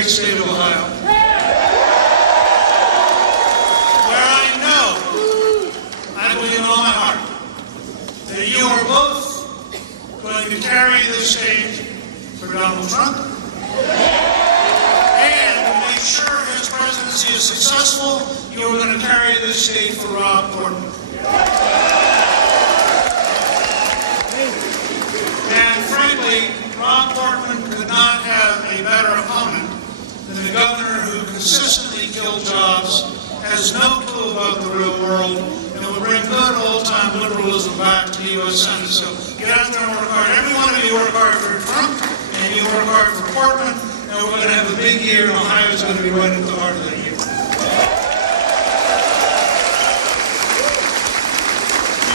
great state of Ohio, where I believe in all my heart, that you are both going to carry this state for Donald Trump and to make sure his presidency is successful, you are going to carry this state for Rob Portman. And frankly, Rob Portman could not have a better opponent than the governor who consistently killed jobs, has no clue about the real world, and will bring good old-time liberalism back to the U.S. Senate. So get out there and work hard. Every one of you work hard for Trump, and you work hard for Portman, and we're going to have a big year, and Ohio is going to be right at the heart of that year.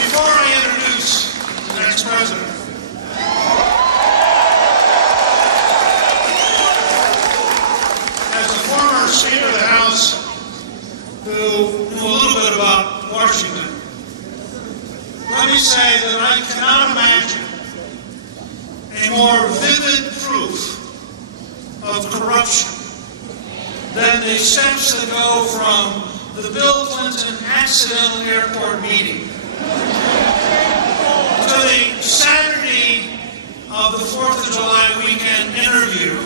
Before I introduce the next president, as a former Speaker of the House who knew a little bit about Washington, let me say that I cannot imagine a more vivid proof of corruption than the steps that go from the Bill Clinton accidental airport meeting to the Saturday of the 4th of July weekend interview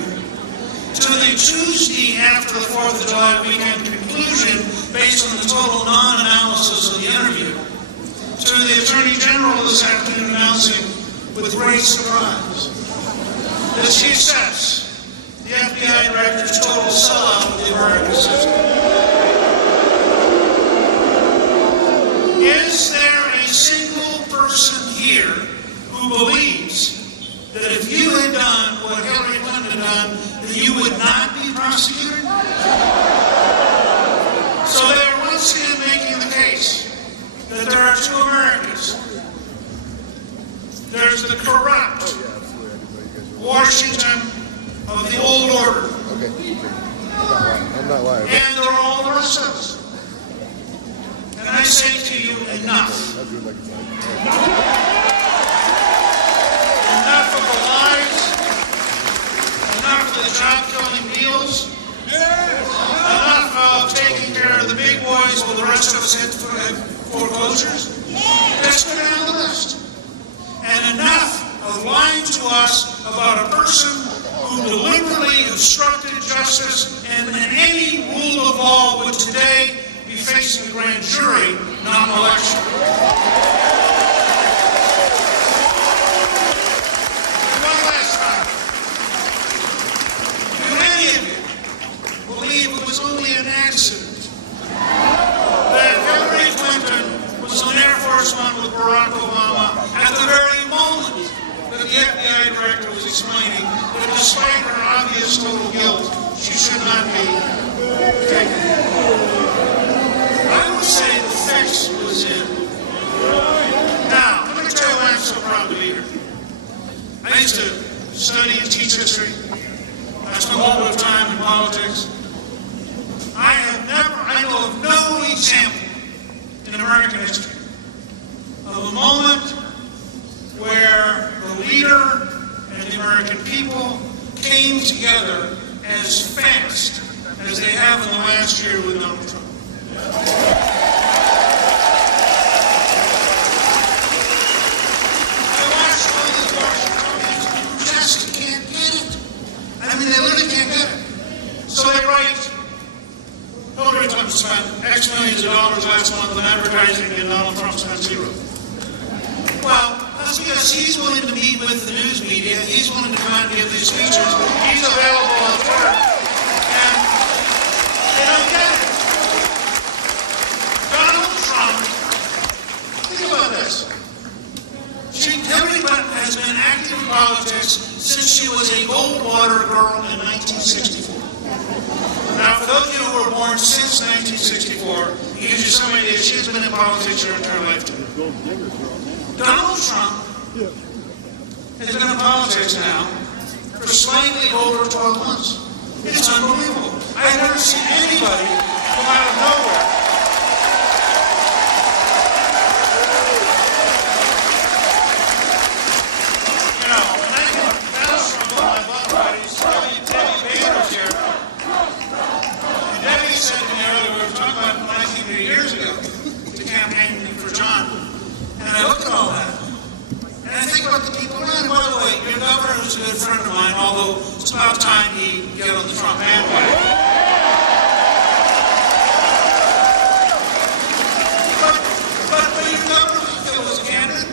to the Tuesday after the 4th of July weekend conclusion based on the total non-analysis of the interview, to the Attorney General this afternoon announcing with great surprise that she accepts the FBI Director's total sellout of the American system. Is there a single person here who believes that if you had done what Hillary Clinton had done, that you would not be prosecuted? So they are once again making the case that there are two Americas. There's the corrupt Washington of the old order. Okay. I'm not lying. And there are all the rest of us. And I say to you, enough. Enough of the lies. Enough of the job-killing deals. Enough of taking care of the big boys while the rest of us had foreclosures. Let's go down the list. And enough of lying to us about a person who deliberately obstructed justice and any rule of law would today be facing a grand jury, not an election. One last time. Do any of you believe it was only an accident that Hillary Clinton was an Air Force One with Barack Obama at the very moment that the FBI Director was explaining that despite her obvious total guilt, she should not be taken? I would say the fix was in. Now, let me tell you why I'm so proud to be here. I used to study and teach history. I spent a little bit of time in politics. I know of no example in American history of a moment where the leader and the American people came together as fast as they have in the last year with Donald Trump. I watched all these Washingtonians who just can't get it. I mean, they literally can't get it. So they write, Hillary Clinton spent X millions of dollars last month on advertising and Donald Trump spent zero. Well, that's because he's willing to meet with the news media. He's willing to come out and give these speeches. He's available on Twitter. And they don't get it. Donald Trump, think about this. Hillary Clinton has been active in politics since she was a Goldwater girl in 1964. Now, for those of you who were born since 1964, it gives you some idea she has been in politics her entire lifetime. Donald Trump has been in politics now for slightly over 12 months. It's unbelievable. I've never seen anybody come out of nowhere. You know, and I can bounce from one of my buddies, Teddy Baker's here. few years ago to campaign for John. And I looked at all that. And I think about the people around. And by the way, your governor was a good friend of mine, although it's about time he get on the Trump bandwagon. But your governor was a candidate.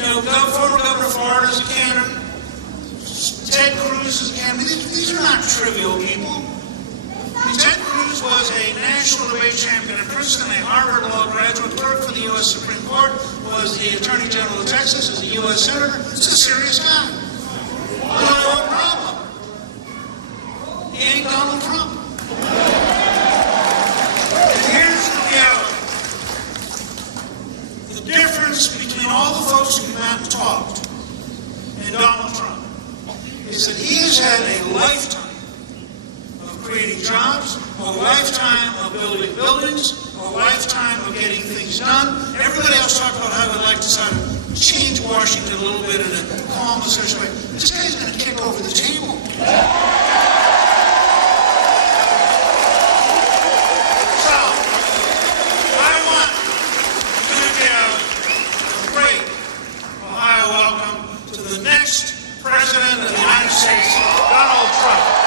You know, former Governor Florida is a candidate. Ted Cruz is a candidate. These are not trivial people. Ted Cruz was a national debate champion at Princeton, a Harvard Law graduate, clerk for the U.S. Supreme Court, was the Attorney General of Texas, is a U.S. Senator. It's a serious guy. No problem. He ain't Donald Trump. And here's the reality. The difference between all the folks who came out and talked and Donald Trump is that he has had a lifetime creating jobs, a lifetime of building buildings, a lifetime of getting things done. Everybody else talked about how they'd like to sort of change Washington a little bit in a calm, assertive way. This guy's going to kick over the table. So, I want to give a great Ohio welcome to the next President of the United States, Donald Trump.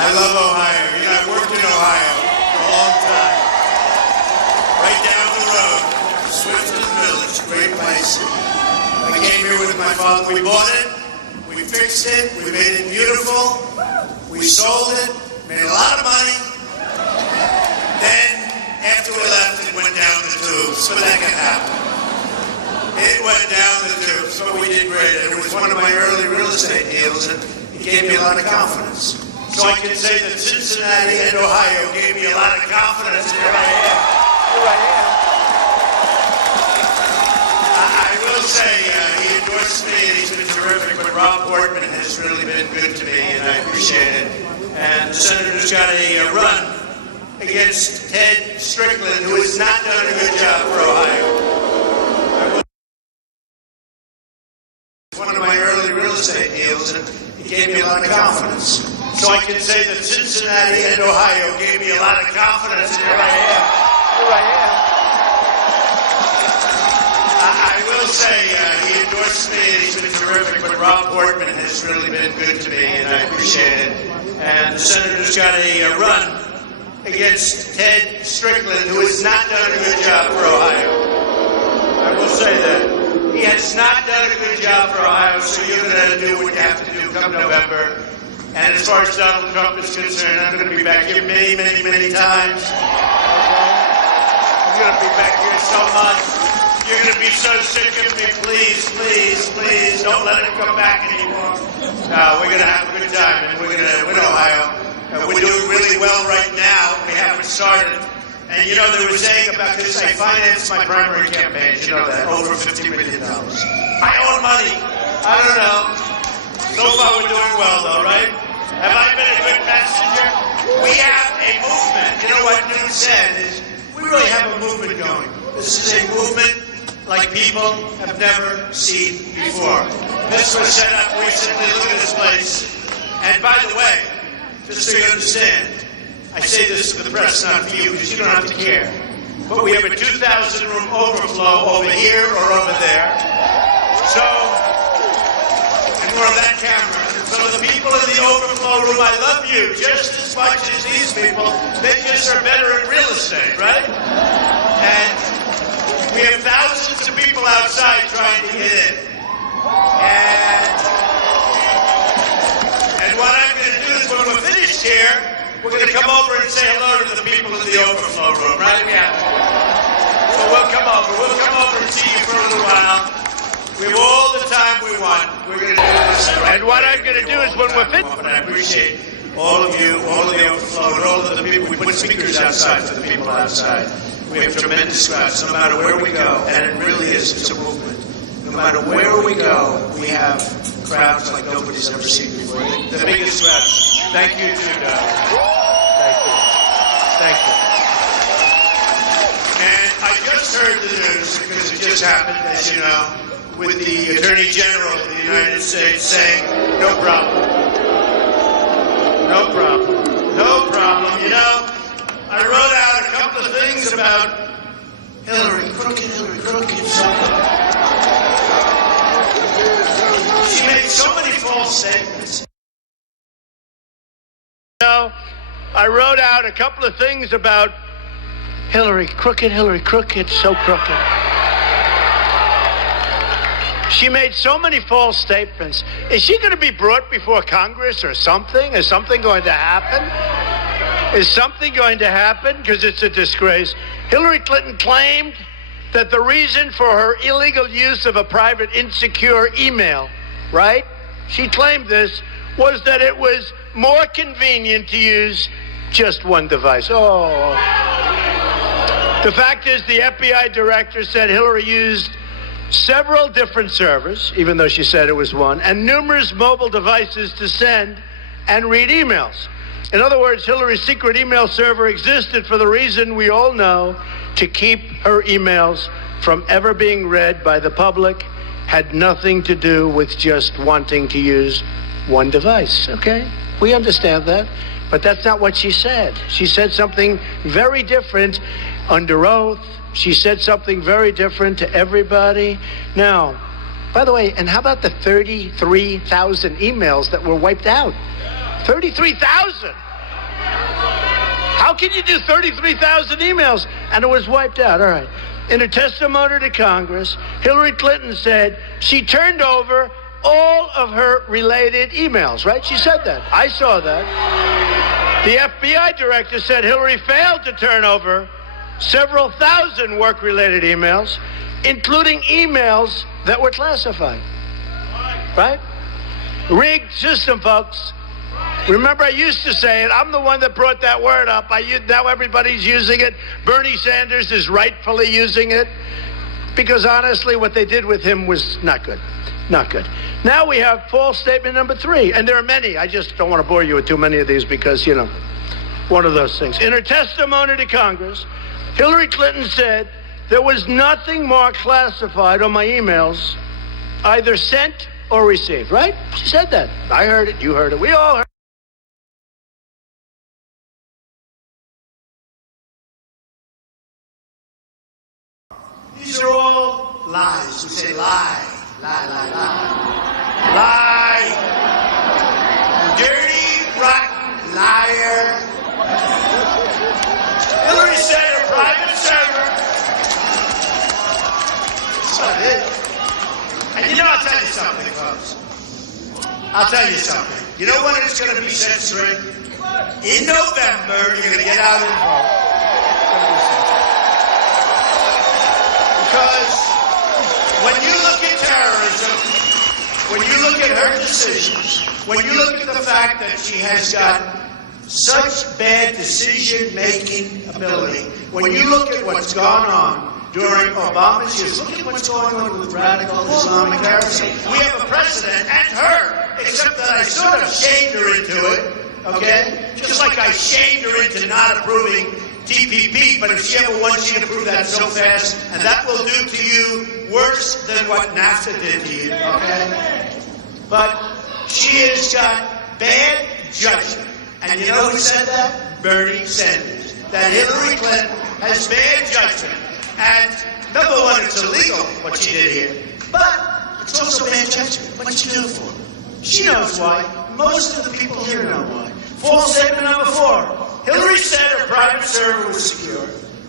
I love Ohio. You know, I've worked in Ohio for a long time. Right down the road, Swifton Village, great place. I came here with my father. We bought it, we fixed it, we made it beautiful, we sold it, made a lot of money. Then, after we left, it went down the tubes, but that can happen. It went down the tubes, but we did great. It was one of my early real estate deals, and it gave me a lot of confidence. So I can say that Cincinnati and Ohio gave me a lot of confidence, and here I am. I will say he endorsed me, and he's been terrific, but Rob Portman has really been good to me, and I appreciate it. And the senator's got a run against Ted Strickland, who has not done a good job for Ohio. One of my early real estate deals, and it gave me a lot of confidence. So I can say that Cincinnati and Ohio gave me a lot of confidence, and here I am. I will say he endorsed me, and he's been terrific, but Rob Portman has really been good to me, and I appreciate it. And the senator's got a run against Ted Strickland, who has not done a good job for Ohio. I will say that. He has not done a good job for Ohio, so you're going to do what you have to do come November. And as far as Donald Trump is concerned, I'm going to be back here many, many, many times. I'm going to be back here so much. You're going to be so sick of me. Please, please, please, don't let him come back anymore. We're going to have a good time, and we're going to win Ohio. We're doing really well right now. We haven't started. And you know, they were saying about this, I financed my primary campaigns, you know that, over $50 million. I own money. I don't know. So far we're doing well though, right? Have I been a good messenger? We have a movement. You know what Newt said is, we really have a movement going. This is a movement like people have never seen before. This was set up recently. Look at this place. And by the way, just so you understand, I say this for the press, not for you, because you don't have to care. But we have a 2,000-room overflow over here or over there. So, and we're on that camera. So the people in the overflow room, I love you just as much as these people. They just are better at real estate, right? And we have thousands of people outside trying to get in. And what I'm going to finished here, we're going to come over and say hello to the people in the overflow room, right? Yeah. So we'll come over. We'll come over and see you for a little while. We have all the time we want. We're going to do this. And what I'm going to do is when we're finished, but I appreciate all of you, all of the overflow, and all of the people. We put speakers outside for the people outside. We have tremendous crowds, no matter where we go, and it really is, it's a movement. No matter where we go, we have crowds like nobody's ever seen before. The biggest crowds. Thank you, too, Doug. Thank you. Thank you. And I just heard the news, because it just happened, as you know, with the Attorney General of the United States saying, no problem. No problem. No problem. You know, I wrote out a couple of things about Hillary, crooked, something. She made so many false statements. You know, I wrote out a couple of things about Hillary, crooked, so crooked. She made so many false statements. Is she going to be brought before Congress or something? Is something going to happen? Is something going to happen? Because it's a disgrace. Hillary Clinton claimed that the reason for her illegal use of a private insecure email, right? She claimed this was that it was more convenient to use just one device. Oh. The fact is, the FBI director said Hillary used several different servers, even though she said it was one, and numerous mobile devices to send and read emails. In other words, Hillary's secret email server existed for the reason we all know, to keep her emails from ever being read by the public, had nothing to do with just wanting to use one device, okay? We understand that, but that's not what she said. She said something very different under oath. She said something very different to everybody. Now, by the way, and how about the 33,000 emails that were wiped out? 33,000! How can you do 33,000 emails and it was wiped out? All right. In her testimony to Congress, Hillary Clinton said she turned over all of her related emails, right? She said that. I saw that. The FBI director said Hillary failed to turn over several thousand work-related emails, including emails that were classified. Right? Rigged system, folks. Remember, I used to say it. I'm the one that brought that word up. Now everybody's using it. Bernie Sanders is rightfully using it. Because honestly, what they did with him was not good. Not good. Now we have false statement number 3. And there are many. I just don't want to bore you with too many of these because, you know, one of those things. In her testimony to Congress, Hillary Clinton said there was nothing more classified on my emails, either sent or received, right? She said that. I heard it. You heard it. We all heard it. These are all lies. We say lie, lie, lie, lie. Lie. Dirty, rotten liar. Hillary said her private server. That's what it is. And you know, I'll tell you something, folks. I'll tell you something. You know when it's going to be censoring? In November, you're going to get out and vote. Because when you look at terrorism, when you look at her decisions, when you look at the fact that she has got such bad decision-making ability, when you look at what's gone on during Obama's years, look at what's going on with radical Islamic terrorism. We have a president and her, except that I sort of shamed her into it, okay? Just like I shamed her into not approving TPP, but if she ever wants, she can approve that so fast, and that will do to you worse than what NAFTA did to you, okay? But she has got bad judgment. And you know who said that? Bernie Sanders. That Hillary Clinton has bad judgment. And number one, it's illegal what she did here. But it's also bad judgment. What'd she do it for? She knows why. Most of the people here know why. False statement number 4. Hillary said her private server was secure,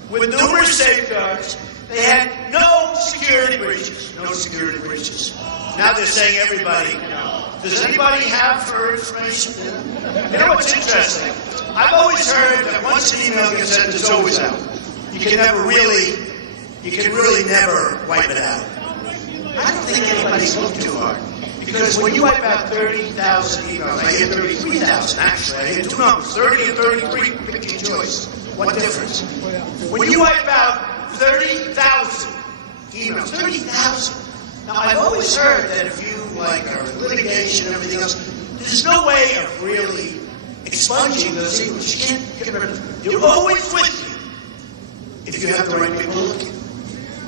with numerous safeguards. They had no security breaches. No security breaches. Now they're saying everybody. Does anybody have her information? You know what's interesting? I've always heard that once an email gets sent, it's always out. You can really never wipe it out. I don't think anybody's looked too hard. Because when you wipe out 30,000 emails, I hear 33,000 actually. I hear two numbers, 30 and 33, pick your choice. What difference? When you wipe out 30,000 emails, 30,000. Now I've always heard that if you are in litigation and everything else, there's no way of really expunging those emails. You can't get rid of them. They're always with you if you have the right people looking.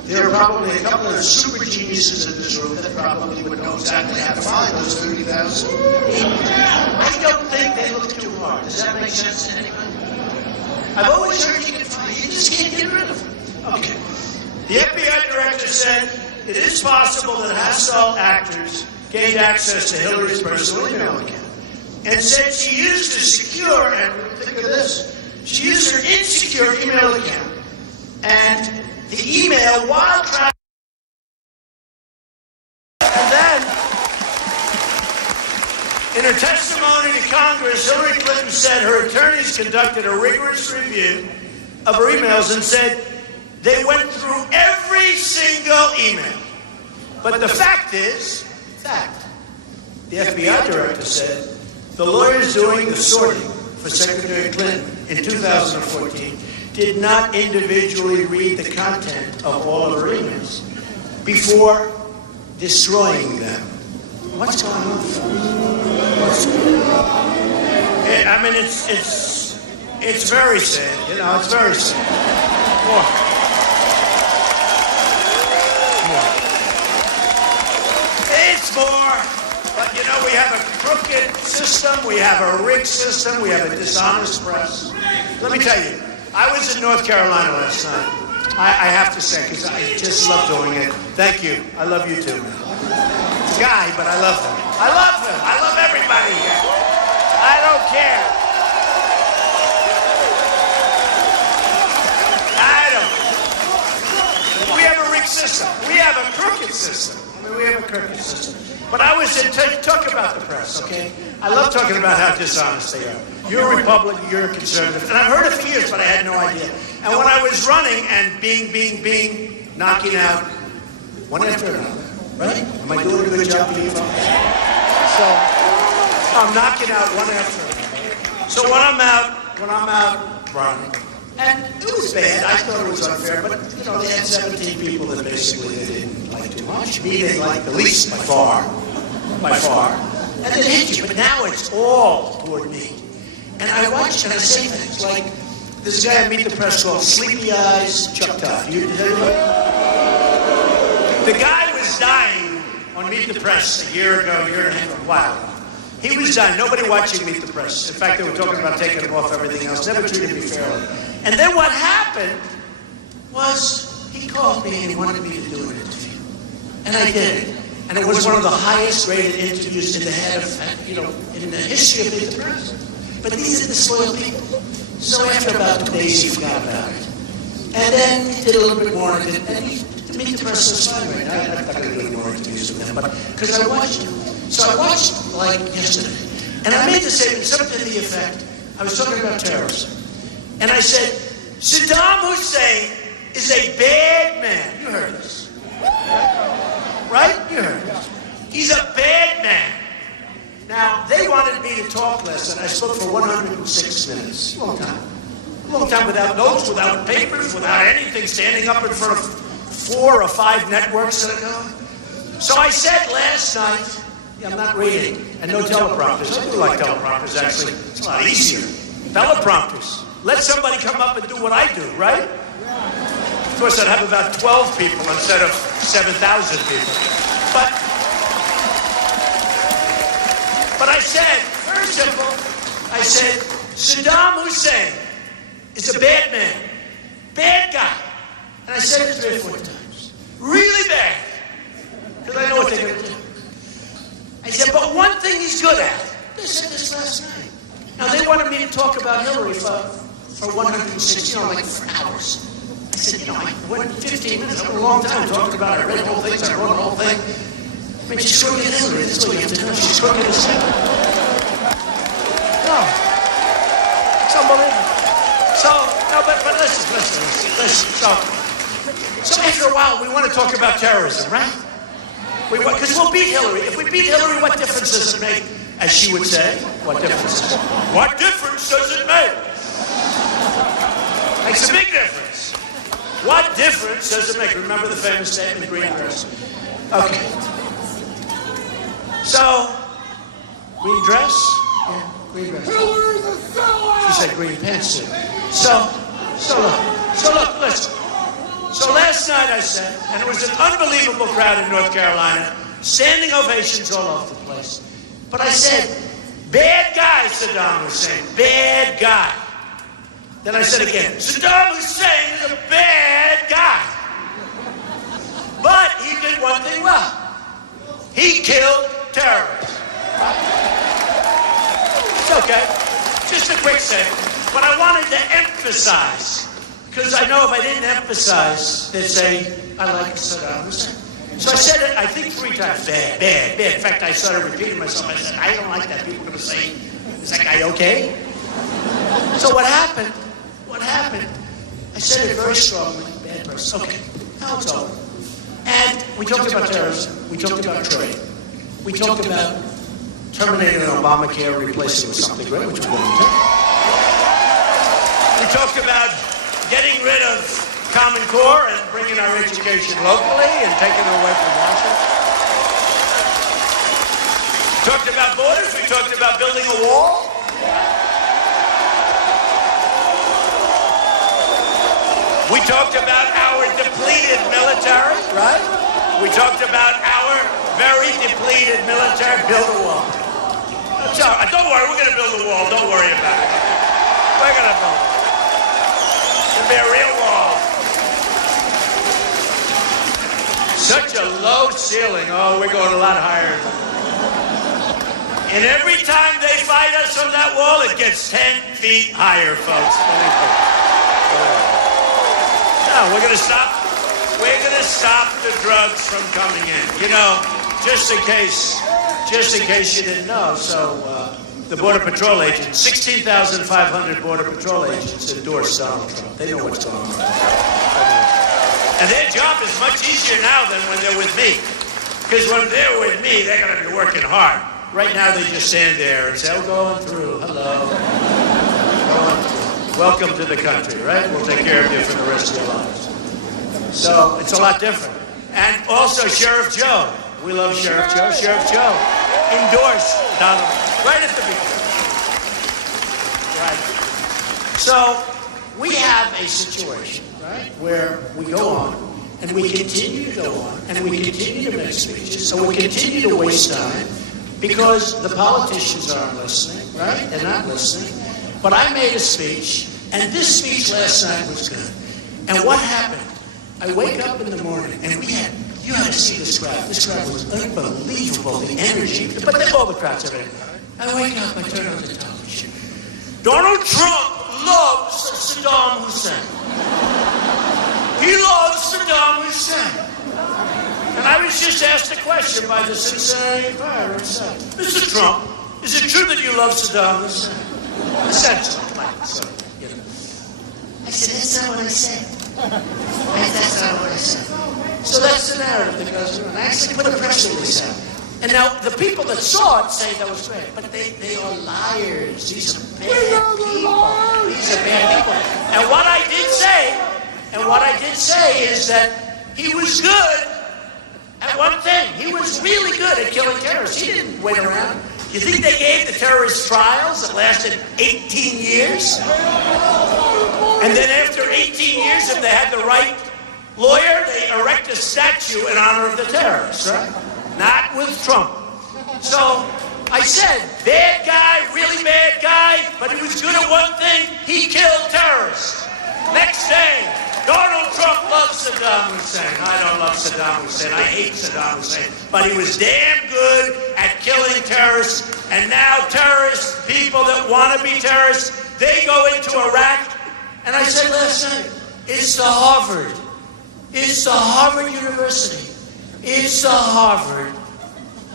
There are probably a couple of super geniuses in this room that probably would know exactly how to find those 30,000. I don't think they look too hard. Does that make sense to anybody? I've always heard you can find. You just can't get rid of them. Okay. The FBI director said it is possible that hostile actors gained access to Hillary's personal email account, and said she used a secure, and think of this, she used her insecure email account and the email while traveling. And then, in her testimony to Congress, Hillary Clinton said her attorneys conducted a rigorous review of her emails and said they went through every single email. But the fact is, the FBI director said the lawyers doing the sorting for Secretary Clinton in 2014 did not individually read the content of all of her emails before destroying them. What's going on? I mean, it's very sad. You know, it's very sad. More. It's more. But, you know, we have a crooked system, we have a rigged system, we have a dishonest press. Let me tell you, I was in North Carolina last night. I have to say, because I just love doing it. Thank you. I love you too, man. It's a guy, but I love him. I love him. I love everybody here. I don't care. We have a rigged system. We have a crooked system. We have a crooked system. But I was in talk about the press, okay? I love talking about how dishonest they are. You're a Republican, you're a conservative. And I've heard it for years, but I had no idea. And when I was running and being, knocking out one after another, right? Am I doing a good job for you folks? So I'm knocking out one after another. So when I'm out running, and it was bad. I thought it was unfair, but you know, they had 17 people that basically they didn't like too much. Me, they liked the least by far. And they hate you, but now it's all toward me. And I watch and I say things like, this guy I meet the press called Sleepy Eyes Chuck Todd. The guy was dying on Meet the Press a year and a half. Wow. He was dying. Nobody watching Meet the Press. In fact, they were talking about taking him off everything else. Never treated me fairly. And then what happened was he called me and he wanted me to do an interview. And I did it. And it was one of the highest rated interviews in the in the history of Meet the Press. But these are the disloyal people. So after about 2 days, he forgot about it. And then he did a little bit more of it. And to Meet the Press was fine right now. I'm not going to do any more interviews with him, but because I watched him. So I watched like yesterday. And I made the statement, something to the effect, I was talking about terrorism. And I said, Saddam Hussein is a bad man. You heard this. Right? You heard this. He's a bad man. Now, they wanted me to talk less, and I spoke for 106 minutes. Long time. Long time without notes, without papers, without anything, standing up in front of 4 or 5 networks that are going. So I said last night, I'm not reading, and no teleprompters. I do like teleprompters, actually. It's a lot easier. Teleprompters. Let somebody come up and do what I do, right? Of course, I'd have about 12 people instead of 7,000 people. But I said, very simple, I said, Saddam Hussein is a bad man, bad guy. And I said it 3 or 4 times. Really bad. Because I know what they're going to do. I said, but one thing he's good at. They said this last night. Now, they wanted me to talk about Hillary for 106, like for hours. I said, I went 15 minutes, I went a long time talking about it. I read the whole thing, I wrote the whole thing. I mean, she's crooked Hillary, that's what you have to know. She's crooked as hell. No, know. It's unbelievable. So, no, but listen. So after a while, we want to talk about terrorism, right? Because we'll beat Hillary. If we beat Hillary, what difference does it make? As she would say, what difference does it make? What difference does it make? Makes a big difference. What difference does it make? Remember the famous statement, green dress? Okay. So, green dress? Yeah, green dress. She said green pantsuit. So look, listen. So last night I said, and it was an unbelievable crowd in North Carolina, standing ovations all over the place. But I said, bad guy, Saddam Hussein, bad guy. Then I said again, Saddam Hussein is a bad guy. But he did one thing well. He killed terrorists. It's okay. Just a quick second. But I wanted to emphasize, because I know if I didn't emphasize, they'd say, I like Saddam Hussein. So I said it, I think 3 times. Bad. In fact, I started repeating myself. I said, I don't like that. People are going to say, is that guy okay? So what happened? I said it very strongly. Bad person. Okay. Now it's over. And we talked about terrorism. We talked about trade. We talked about terminating Obamacare, replacing it with something great, which we're going to do. We talked about getting rid of Common Core and bringing our education locally and taking it away from Washington. We talked about borders. We talked about building a wall. We talked about our depleted military, right? We talked about our very depleted military. Build a wall. Don't worry, we're going to build a wall. Don't worry about it. We're going to build it. It'll be a real wall. Such a low ceiling. Oh, we're going a lot higher. And every time they fight us from that wall, it gets 10 feet higher, folks. Believe me. No, we're going to stop. We're going to stop the drugs from coming in. You know, just in case you didn't know. So the Border Patrol agents, 16,500 Border Patrol agents endorse Donald Trump. They know what's going on. And their job is much easier now than when they're with me. Because when they're with me, they're going to be working hard. Right now, they just stand there and say, oh, going through. Hello. Going through. Welcome to the country, right? We'll take care of you for the rest of your lives. So it's a lot different. And also Sheriff Joe. We love Sheriff Joe. Sheriff Joe endorsed Donald right at the beginning. Right. So we have a situation, right, where we go on and we continue to go on and we continue to make speeches. So we continue to waste time because the politicians aren't listening, right? They're not listening. But I made a speech, and this speech last night was good. And what happened? I wake up in the morning, and you had to see this crowd. This crowd was unbelievable, the energy. But all the crowds are in. I wake up, I turn on the television. Donald Trump loves Saddam Hussein. He loves Saddam Hussein. And I was just asked a question by the Cincinnati Enquirer himself. Mr. Trump, is it true that you love Saddam Hussein? I said something like that. So, you know. I said, that's not what I said. That's not what I said. So that's the narrative that goes through. And I actually put a press release out. And now the people that saw it say that was great. But they are liars. These are bad people. These are bad people. And what I did say is that he was good at one thing. He was really good at killing terrorists. He didn't wait around. You think they gave the terrorist trials that lasted 18 years? And then after 18 years, if they had the right lawyer, they erect a statue in honor of the terrorists, right? Not with Trump. So I said, bad guy, really bad guy, but he was good at one thing. He killed terrorists. Next day, Donald Trump loves Saddam Hussein. I don't love Saddam Hussein. I hate Saddam Hussein. But he was damn good at killing terrorists. And now terrorists, people that want to be terrorists, they go into Iraq. And I said last night, it's the Harvard. It's the Harvard University. It's the Harvard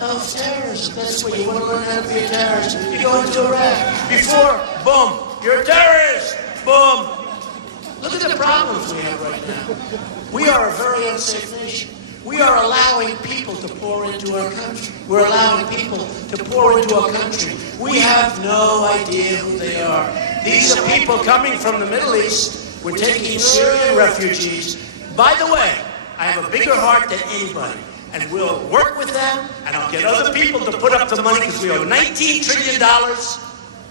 of terrorism. That's where you want to learn how to be a terrorist. You go into Iraq. before, boom, you're a terrorist, boom. Look at the problems we have right now. We are a very unsafe nation. We are allowing people to pour into our country. We're allowing people to pour into our country. We have no idea who they are. These are people coming from the Middle East. We're taking Syrian refugees. By the way, I have a bigger heart than anybody. And we'll work with them, and I'll get other people to put up the money, because we owe $19 trillion.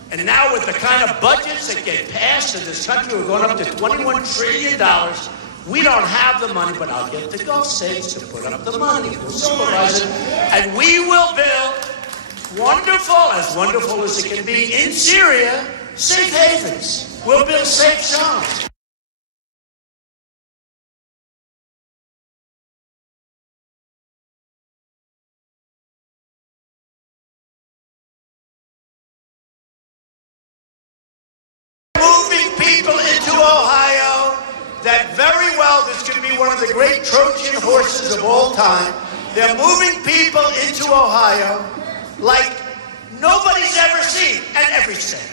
And now with the kind of budgets that get passed in this country, we're going up to $21 trillion. We don't have the money, but I'll get the Gulf states to put up the money. We'll supervise it. And we will build wonderful as it can be in Syria, safe havens. We'll build safe zones. Moving people into Ohio, that very well this could be one of the great Trojan horses of all time. They're moving people into Ohio like nobody's ever seen, and everything.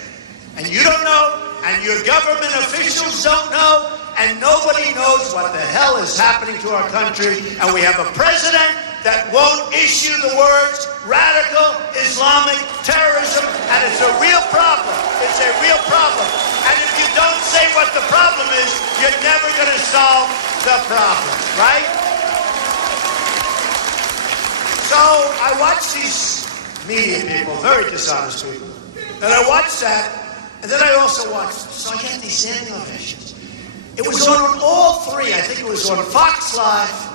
And you don't know, and your government officials don't know, and nobody knows what the hell is happening to our country. And we have a president that won't issue the words radical Islamic terrorism, and it's a real problem. It's a real problem. And if you don't say what the problem is, you're never going to solve the problem, right? So I watch these media people, very dishonest people, and I watch that, and then I also watch, so I get these standing ovations. It was on all three. I think it was on Fox Live,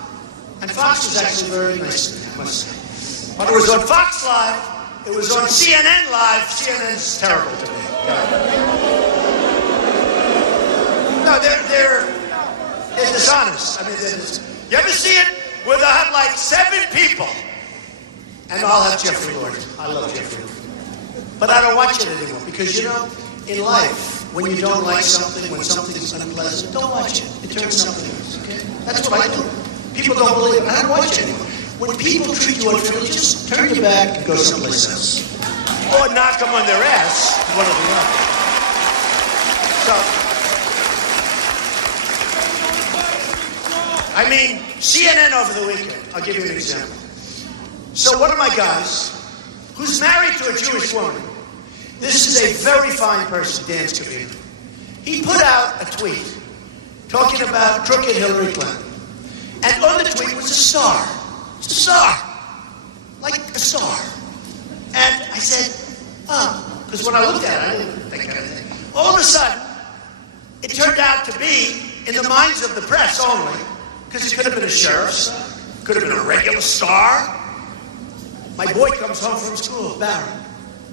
and Fox was actually very nice to me, I must say. But it was on Fox Live, it was on CNN Live. CNN's terrible to me. No, they're dishonest. I mean, you ever see it where they'll have like 7 people? And I'll have Jeffrey Lord. I love Jeffrey Lord. But I don't watch it anymore because, you know, in life, when you don't like something, when something's unpleasant, don't watch it. It turns something else, okay? That's what I do. People don't believe it. I don't watch it anymore. When people treat you unfairly, just turn your back and go someplace else. Or knock them on their ass, one or the other. So, I mean, CNN over the weekend, I'll give you an example. So one of my guys, who's married to a Jewish woman, this is a very fine person, Dan Scavino. He put out a tweet talking about crooked Hillary Clinton. And on the tweet was a star. It's a star. Like a star. And I said, oh, because when I looked at it, I didn't think anything. All of a sudden, it turned out to be in the minds of the press only, because it could have been a sheriff's star, could have been a regular star. My boy comes home from school, Barron.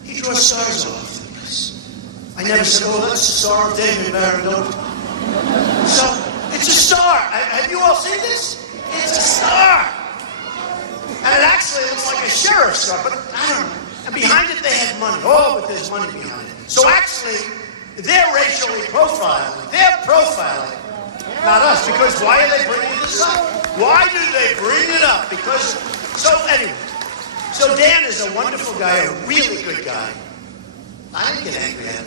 He draws stars all over the place. I never said, oh, that's the Star of David, Barron, don't. So, it's a star. Have you all seen this? It's a star. And it actually looks like a sheriff's star, but I don't know. And behind it, they had money. Oh, but there's money behind it. So actually, they're racially profiling. They're profiling, not us. Because why are they bringing this up? Why do they bring it up? Because, so anyway. So Dan is a wonderful guy, a really good guy. I didn't get angry at him.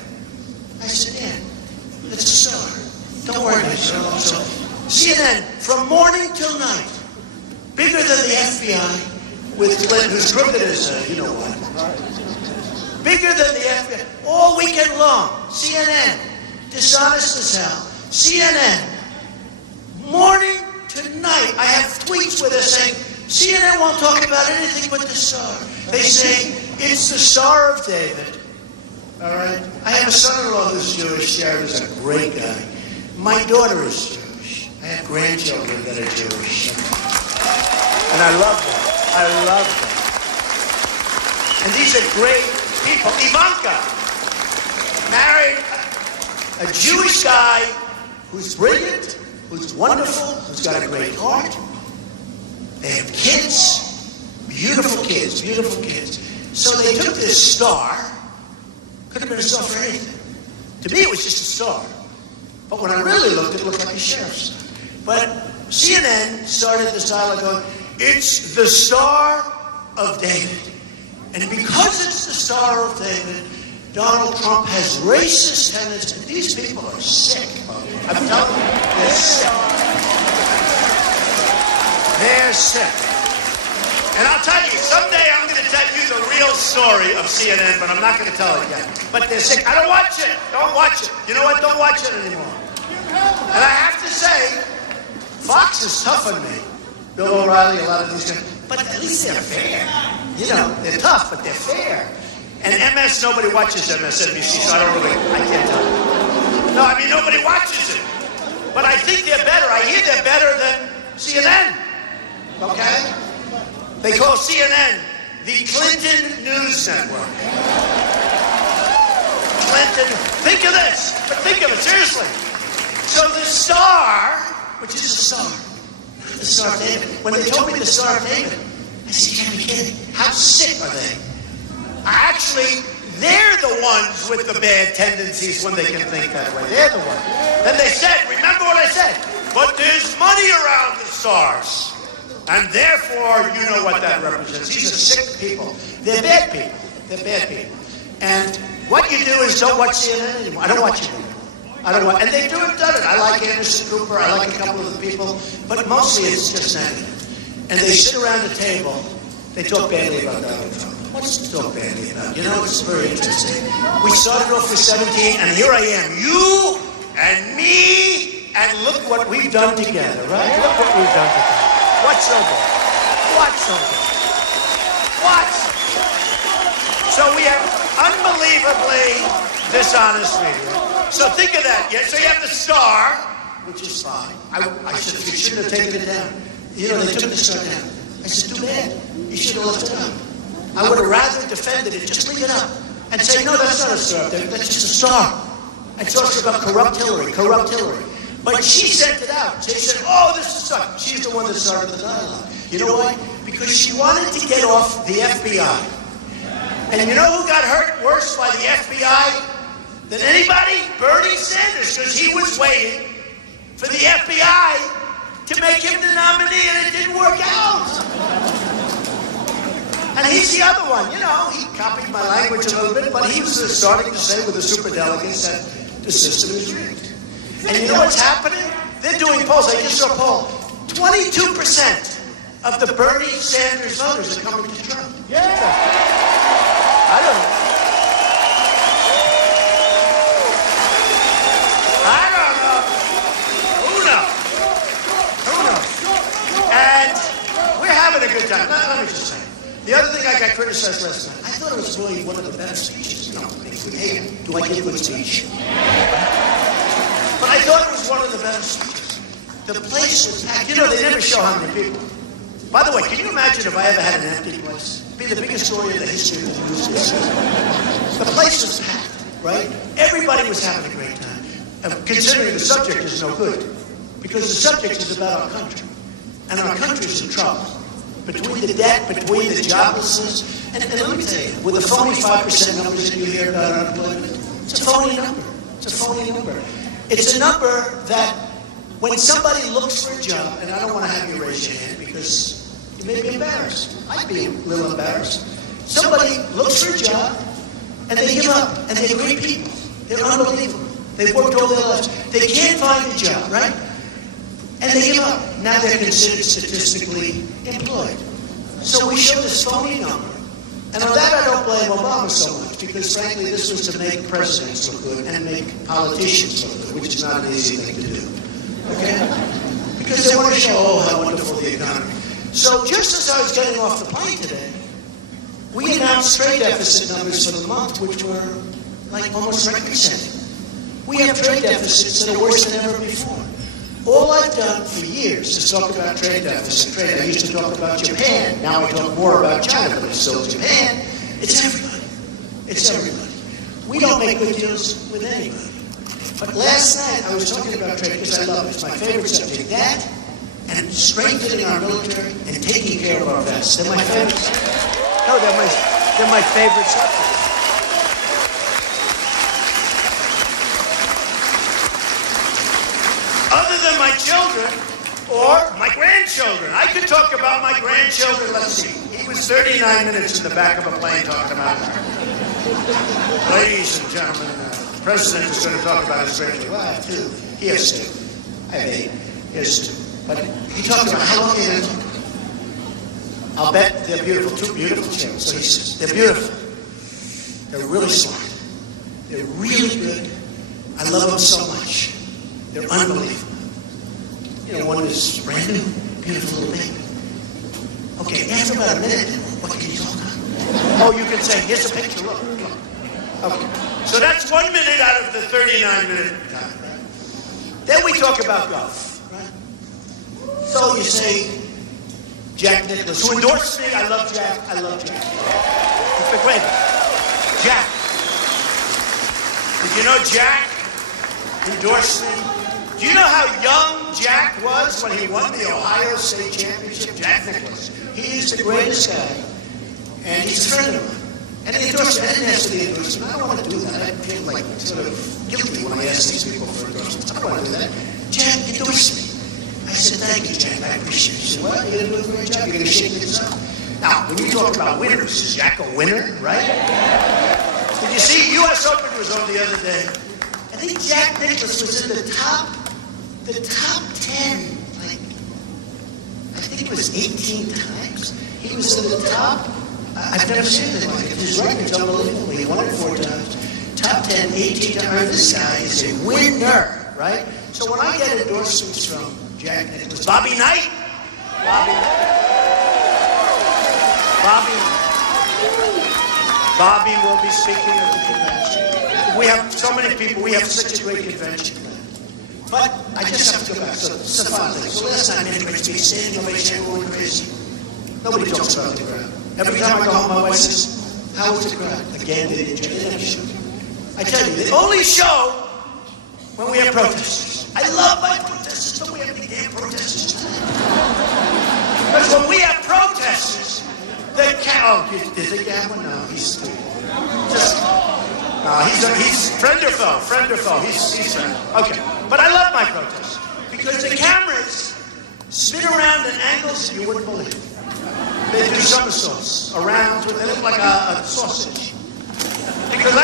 I said, Dan, it's a star. Don't worry about it. So CNN, from morning till night, bigger than the FBI, with Clinton, who's crooked as you know what. Bigger than the FBI, all weekend long. CNN, dishonest as hell. CNN, morning to night. I have tweets where they're saying, CNN won't talk about anything but the star. They say, it's the Star of David. All right? I have a son-in-law who's Jewish. Jared is a great guy. My daughter is Jewish. I have grandchildren that are Jewish. And I love them. I love them. And these are great people. Ivanka married a Jewish guy who's brilliant, who's wonderful, who's got a great heart. They have kids, beautiful kids, beautiful kids. So they took this star, could have been a star for anything. To me, it was just a star. But when I really looked, it looked like a sheriff's star. But CNN started this dialogue going, it's the Star of David. And because it's the Star of David, Donald Trump has racist tendencies. These people are sick. I'm telling you, they're sick. They're sick. And I'll tell you, someday I'm going to tell you the real story of CNN, but I'm not going to tell it yet. But they're sick. I don't watch it. Don't watch it. You know what? Don't watch it anymore. And I have to say, Fox is tough on me. Bill O'Reilly, a lot of these guys. But at least they're fair. You know, they're tough, but they're fair. And MS, nobody watches MSNBC, so I can't tell you. No, I mean, nobody watches it. But I think they're better. I hear they're better than CNN. Okay? They call CNN the Clinton News Network. Clinton. Think of this. But think of it, seriously. So the Star, which is the Star, not the Star of David. When they told me the Star of David, I said, you can't be kidding. How sick are they? Actually, they're the ones with the bad tendencies when they can think that way. They're the ones. Then they said, remember what I said, but there's money around the stars. And therefore, you know what that represents. These are sick people. They're bad people. They're bad people. And what you do is don't watch CNN anymore. I don't watch it anymore. I don't watch, and they done it. I like Anderson Cooper. I like a couple of the people. But mostly it's just negative. And they sit around the table. They talk badly about Donald Trump. What's to talk badly about? You know, it's very interesting. We started off with 17, and here I am. You and me, and look what we've done together, right? Look what we've done together. What's so good? What's so good? What? So we have unbelievably dishonest media. So think of that. Yeah? So you have the Star, which is fine. We shouldn't have taken it down. You know, they took the Star down. I said, too bad. You should have left it up. I would have rather defended it. Just leave it up. And say, no, that's not a Star. That's just a Star. And talks about corrupt Hillary. But she sent it out. She said, oh, this is Star. She's the one that started the dialogue. You know why? Because she wanted to get off the FBI. And you know who got hurt worse by the FBI than anybody? Bernie Sanders, because he was waiting for the FBI to make him the nominee, and it didn't work out. And he's the other one. You know, he copied my language a little bit, but he was starting to say with the superdelegates that the system is rigged. And you know what's happening? They're doing polls. I just saw a poll. 22% of the Bernie Sanders voters are coming to Trump. Yeah. I don't know. Who knows? And we're having a good time. Let me just say. The other thing I got criticized last night, I thought it was really one of the better speeches. No, hey, do I give a good speech? But I thought it was one of the better speeches. The place was packed. You know, they never show how many people. By the way, can you imagine if I ever had an empty place? It'd be the biggest story in the history of the news. The place was packed, right? Everybody was having a great time. Considering the subject is no good. Because the subject is about our country. And our country is in trouble. Between the debt, between the joblessness. And let me tell you, with the phony 5% numbers that you hear about unemployment, it's a phony number. It's a phony number. It's a number that when somebody looks for a job, and I don't want to have you raise your hand because you may be embarrassed. I'd be a little embarrassed. Somebody looks for a job, and they give up, and they're great people. They're unbelievable. They've worked all their lives. They can't find a job, right? And they give up. Now they're considered statistically employed. So we show this phony number. And on that I don't blame Obama so much, because frankly this was to make presidents look good and make politicians look good, which is not an easy thing to do. Okay? Because they want to show, oh, how wonderful the economy. So just as I was getting off the plane today, we announced trade deficit numbers for the month, which were like almost record-setting. We have trade deficits that are worse than ever before. All I've done for years is talk about trade deficit. I used to talk about Japan. Now I talk more about China, but it's still Japan. It's everybody. It's everybody. We don't make good deals with anybody. But last night I was talking about trade because I love it. It's my favorite subject. That and strengthening our military and taking care of our vets. They're my favorite subjects. No, they're my favorite subjects. Other than my children or my grandchildren. I could talk about my grandchildren. Let's see. He was 39 minutes in the back of a plane talking about her. Ladies and gentlemen, the president is going to talk about his great wife. Well, I have two. He has two. I have 8. He has 2. But he talks about how long he has. I'll bet they're beautiful, 2 beautiful children. So he says, they're beautiful. They're really smart. They're really good. I love them so much. They're unbelievable. You know, one is brand new, beautiful little baby. Okay, after about a minute, what can you talk about? Oh, you can say, here's a picture, look. Okay, so that's 1 minute out of the 39-minute time, right? Then we talk about golf, right? So you say, Jack Nicklaus, who endorsed me, I love Jack, I love Jack. Wait, Jack. Did you know Jack endorsed me? Do you know how young Jack was when he won the Ohio State Championship? Jack Nicklaus. He is the greatest guy, and he's a friend of mine. And he endorsed me. I didn't ask for the endorsement. I don't want to do that. I feel like sort of guilty when I ask these people for endorsements. I don't want to do that. Jack endorsed me. I said, thank you, Jack. I appreciate it. He said, well, you're going to do a great job. You're going to shake things up. Now, when you talk about winners, is Jack a winner, right? Did you see U.S. Open was on the other day? I think Jack Nicklaus was in the top 10, like, I think it was 18 times. He was in the top. I've never seen anything like it. His record's unbelievable. He won it 4 times. Top 10, 18 times. This guy is a winner, right? So when I get endorsements from Jack Nicklaus, Bobby Knight, Bobby will be speaking at the convention. We have so many people. We have such a great convention. But I just have to go back. So it's a fun thing. So last night, everybody's been standing ovation, going crazy. Nobody talks about the crowd. Every time I go home, my wife says, how was the crowd? Again, they didn't show. I tell you, they only show when we have protesters. I love my protesters. Don't we have any damn protesters? Because when we have protesters, they can't. Oh, did you think you have one? No, he's friend or foe. Friend or foe. He's friend. Okay. But I love my protesters because the cameras spin around in angles you wouldn't believe. They do somersaults around, they look like a sausage. Because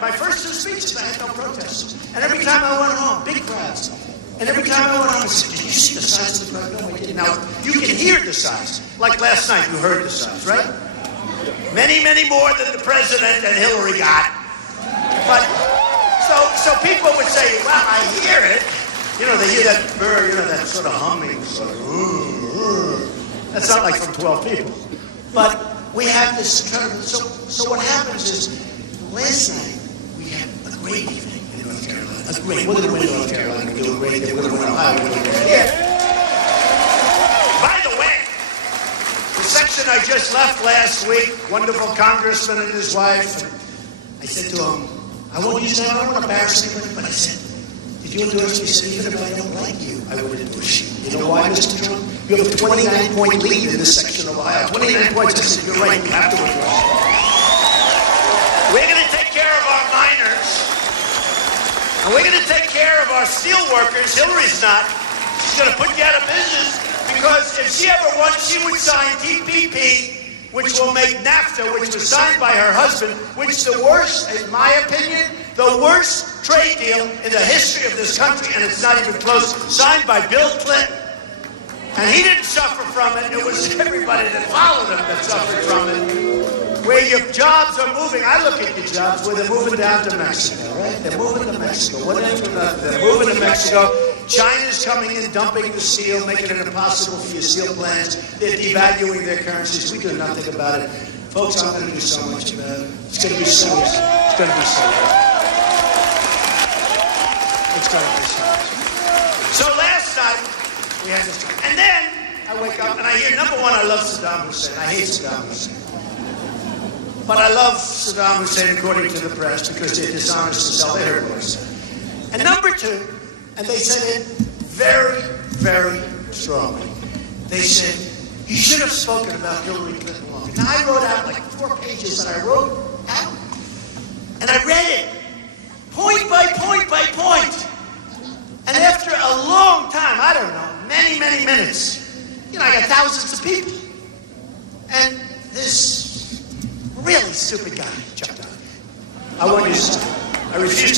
my first 2 speeches, I had no protesters. And every time I went home, big crowds. And every time I went home, I said, did you see the size of the crowd? No, I didn't. Now, you can hear the size. Like last night, you heard the size, right? Many, many more than the president and Hillary got. But, so people would say, well, I hear it. You know, they hear that burr, that sort of humming. Sort of, that's not like from 12 people. But we have this turn. So what happens is, last night, we had a great evening in North Carolina. We're going to win North Carolina. We're doing great. We're going to win Ohio. We're going to win. Yeah. By the way, the section I just left last week, wonderful congressman and his wife, I said to him, I don't want to embarrass anybody, but I said, did you endorse me? He said, even if I don't like you, I would endorse you. You know why, Mr. Trump? You have a 29-point lead in this section of Ohio. 29 points. I said, you're right, you have to endorse you. We're going to take care of our miners. And we're going to take care of our steel workers. Hillary's not. She's going to put you out of business because if she ever won, she would sign TPP, which will make NAFTA, which was signed by her husband, which is the worst, in my opinion, the worst trade deal in the history of this country, and it's not even close, signed by Bill Clinton. And he didn't suffer from it. It was everybody that followed him that suffered from it. Where your jobs are moving, I look at your jobs where they're moving down to Mexico, right? They're moving to Mexico. They're moving to Mexico. China's coming in, dumping the steel, making it impossible for your steel plants. They're devaluing their currencies. We do nothing about it. Folks, I'm going to do so much about it. It's going to be so much. It's going to be so much. It's going to be so much. So last night, we had this. And then I wake up and I hear, number one, I love Saddam Hussein. I hate Saddam Hussein. But I love Saddam Hussein according to the press because they're dishonest to sell their voice. And number two, and they said it very, very strongly. They said, you should have spoken about Hillary Clinton longer. Now, I wrote out like 4 pages that I wrote out. And I read it, point by point by point. And after a long time, I don't know, many, many minutes, I got thousands of people. And this really stupid guy jumped on.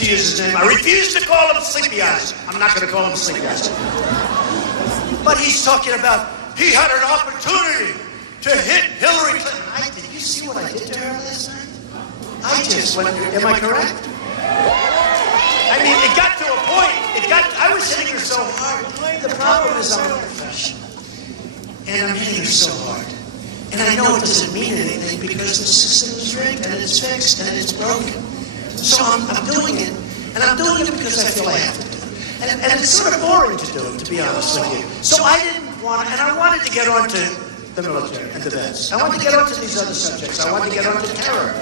Sleepy is his name. I refuse to call him Sleepy Eyes. I'm not going to call him Sleepy Eyes. But he's talking about he had an opportunity to hit Hillary Clinton. Did you see what I did to her last night? I just went, am I correct? I mean, it got to a point. I was hitting her so hard. The problem is I'm a professional. And I'm hitting her so hard. And I know it doesn't mean anything because the system is rigged and it's fixed and it's broken. So I'm doing it. And I'm doing it because I feel I have to do it. And it's sort of boring to do it, to be honest with you. So I didn't want to, and I wanted to get on to the military and the vets. I wanted to get on to these other subjects. I wanted to get on to terror.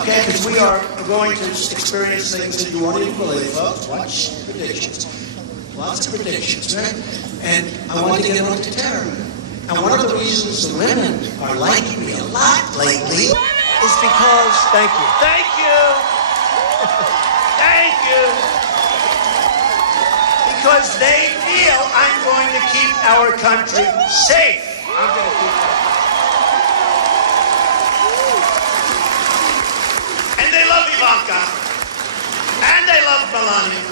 Okay, because we are going to experience things that you won't even believe, folks. Watch predictions. Lots of predictions, right? And I wanted to get on to terror. And one of the reasons the women are liking me a lot lately is because, thank you. Thank you. Thank you. Because they feel I'm going to keep our country safe. I'm going to keep it. And they love Ivanka. And they love Melania.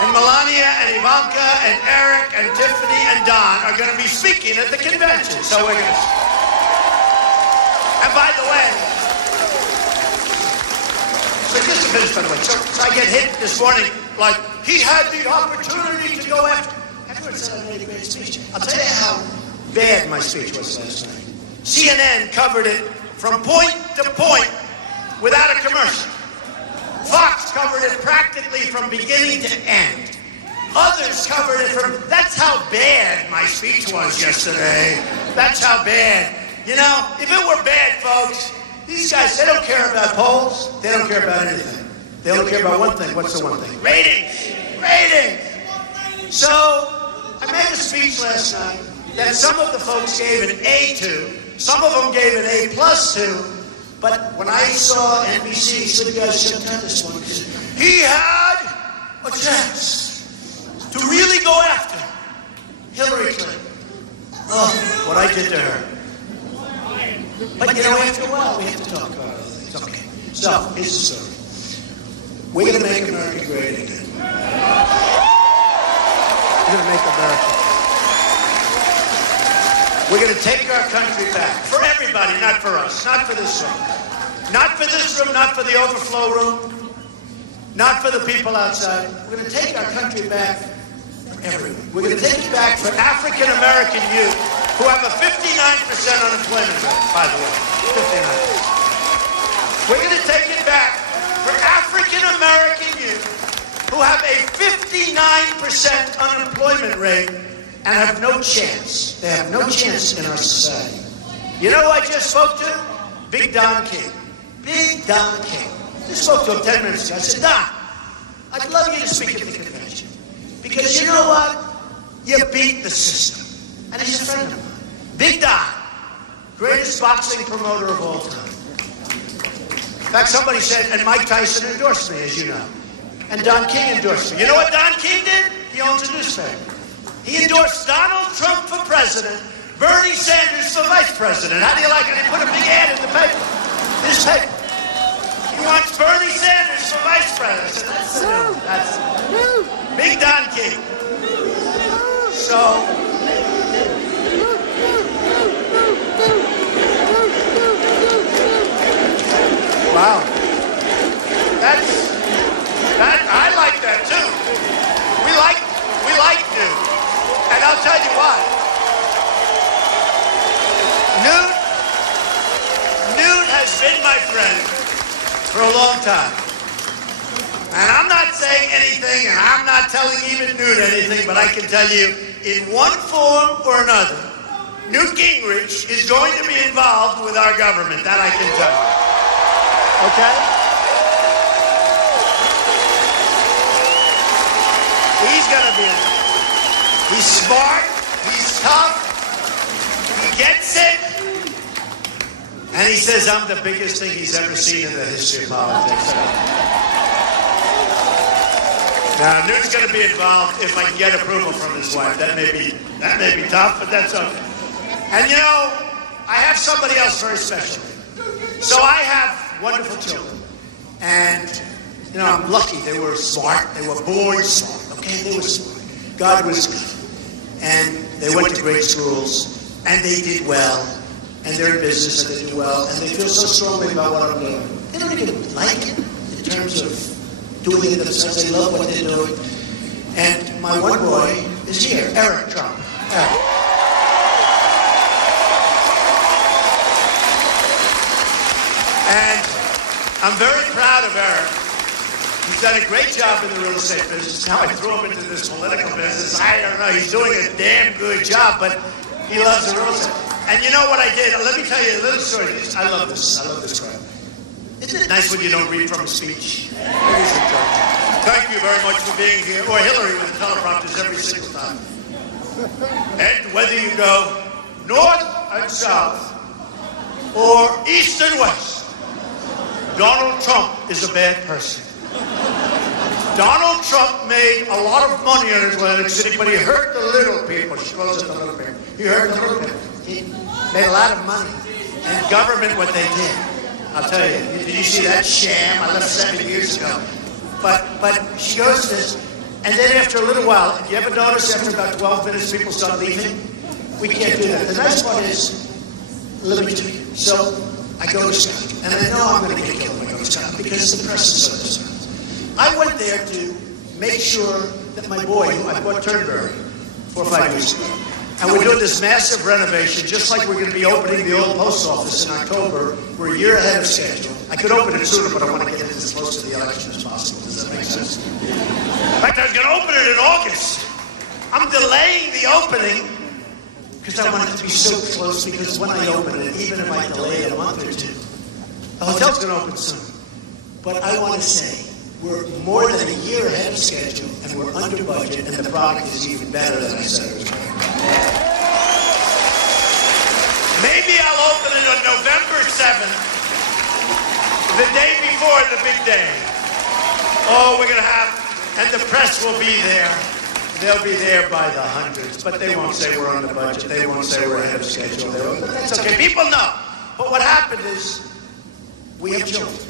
And Melania and Ivanka and Eric and Tiffany and Don are going to be speaking at the convention. So we're going to... And by the way, so just to finish, by the way, so I get hit this morning like, he had the opportunity to go after... Everyone said I made a great speech. I'll tell you how bad my speech was last night. CNN covered it from point to point without a commercial. Fox covered it practically from beginning to end. Others covered it from... That's how bad my speech was yesterday. That's how bad. You know, if it were bad, folks, these guys, they don't care about polls. They don't care about anything. They don't care about one thing. What's the one thing? Ratings. Ratings. So, I made a speech last night that some of the folks gave an A to. Some of them gave an A+ to. But when I saw NBC, so the guys shut down this one because he had a chance to really go after Hillary Clinton. Oh, what I did to her. But you know, after a while, we have to talk about other things. Okay. So, here's the story. We're going to make America great again. We're going to make America. We're going to take our country back. For everybody, not for us. Not for this room. Not for this room, not for the overflow room. Not for the people outside. We're going to take our country back for everyone. We're going to take it back for African-American youth who have a 59% unemployment rate, by the way. 59%. We're going to take it back for African-American youth who have a 59% unemployment rate and have no chance. They have no chance in our society. You know who I just spoke to? Big Don King. Big Don King. Just spoke to him 10 minutes ago. I said, Don, I'd love you to speak at the convention. Because you know what? You beat the system. And he's a friend of mine. Big Don. Greatest boxing promoter of all time. In fact, somebody said, and Mike Tyson endorsed me, as you know. And Don King endorsed me. You know what Don King did? He owns a newspaper. He endorsed Donald Trump for president, Bernie Sanders for vice president. How do you like it? They put a big ad in the paper. This paper. He wants Bernie Sanders for vice president. That's Big Don King. So, wow. I like that too. We like Newt. And I'll tell you why. Newt has been my friend for a long time. And I'm not saying anything, and I'm not telling even Newt anything, but I can tell you, in one form or another, Newt Gingrich is going to be involved with our government. That I can tell you. Okay? He's going to be involved. He's smart, he's tough, he gets it, and he says I'm the biggest thing he's ever seen in the history of politics. Now, Newt's going to be involved if I can get approval from his wife. That may be tough, but that's okay. And you know, I have somebody else very special. So I have wonderful children, and you know, I'm lucky. They were smart. They were born smart. Okay, they were smart. God was good. And they went to great schools, and they did well, and they're in business, and they do well, and they feel so strongly about what I'm doing. They don't even like it in terms of doing it themselves. They love what they're doing. And my one boy is here, Eric Trump. Eric. And I'm very proud of Eric. He's done a great job in the real estate business. Now I threw him into this political business. I don't know. He's doing a damn good job, but he loves the real estate. And you know what I did? Let me tell you a little story. I love this. I love this crowd. Isn't it nice when you don't read from a speech? Thank you very much for being here. Or Hillary with the teleprompters every single time. And whether you go north and south or east and west, Donald Trump is a bad person. Donald Trump made a lot of money in Atlantic City, but he hurt the little people. She calls it the little people. He hurt the little people. He made a lot of money. And government, what they did, I'll tell you. Did you see that sham? I left 7 years ago. But she goes to this, and then after a little while, if you ever notice, after about 12 minutes, people start leaving? We can't do that. The nice part is limited. So I go to Scott, and I know I'm going to get killed when I go to Scott because the press is so concerned. I went there to make sure that my boy, who I bought Turnberry 4 or 5 years ago, and we're doing this massive renovation, just like we're going to be opening the old post office in October. We're a year ahead of schedule. I could open it sooner, but I want to get it as close to the election as possible. Does that make sense? In fact, I was going to open it in August. I'm delaying the opening because I want it to be so close, because when I open it, even if I delay it a month or two, the hotel's going to open soon. But I want to say, we're more than a year ahead of schedule, and we're under budget, and the product is even better than I said it was going to be. Maybe I'll open it on November 7th, the day before the big day. Oh, we're going to have, and the press will be there. They'll be there by the hundreds, but they won't say we're under budget. They won't say we're ahead of schedule. But that's okay. People know. But what happened is, we have children.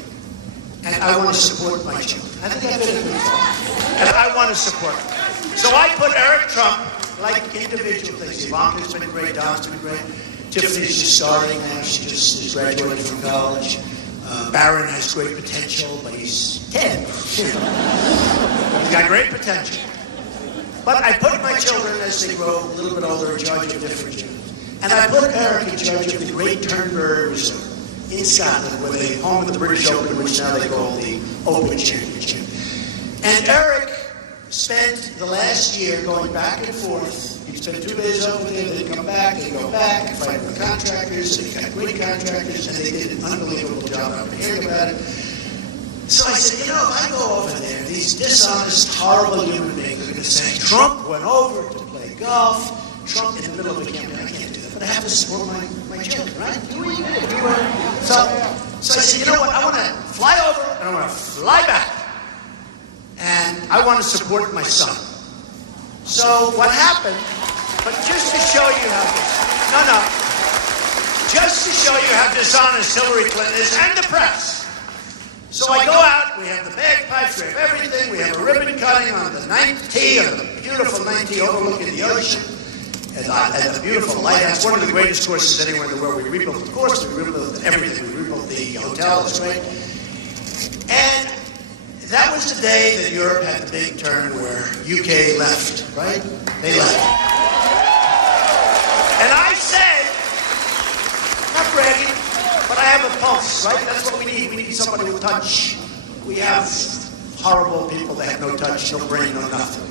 And I want to support my children. I think I've been a good father. And I want to support them. So I put Eric Trump, like individual things. Ivanka's been great, Don's been great. Tiffany's just starting now. She just is graduating from college. Barron has great potential, but he's 10. He's got great potential. But I put my children, as they grow a little bit older, in charge of different gyms. And I put Eric in charge of the Great Turnberry Resort in Scotland, where they home of the British Open, which now they call the Open Championship. And Eric spent the last year going back and forth. He'd spend 2 days over there, they'd come back, they'd go back, fight with contractors, they got great contractors, and they did an unbelievable job. I've been hearing about it. So I said, you know, if I go over there, these dishonest, horrible human beings are going to say, Trump went over to play golf, Trump in the middle of a campaign. I can't do that, but I have to support my children, right? So I said, you know what, I want to fly over, and I want to fly back. And I want to support my son. So what happened, but just to show you how just to show you how dishonest Hillary Clinton is, and the press. So I go out, we have the bagpipes, we have everything, we have a ribbon cutting on the 9th tee, on the beautiful 9th tee overlooking the ocean, and the beautiful lighthouse, one of the greatest courses anywhere in the world. We rebuilt the course, we rebuilt everything, we rebuilt the hotel, it's great. And that was the day that Europe had the big turn where UK left, right? They left. And I said, not bragging, but I have a pulse, right? That's what we need. We need somebody with touch. We have horrible people that have no touch, no brain, no nothing.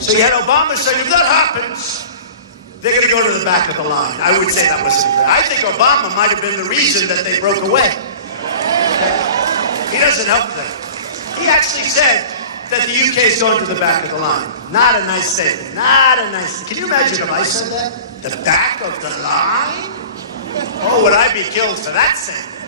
So you had Obama saying, if that happens, they're going to go to the back of the line. I would say that was I think Obama might have been the reason that they broke away. He doesn't help them. He actually said that the UK is going to the back of the line. Not a nice statement. Not a nice. Can you imagine if I said that? The back of the line? Oh, would I be killed for that statement?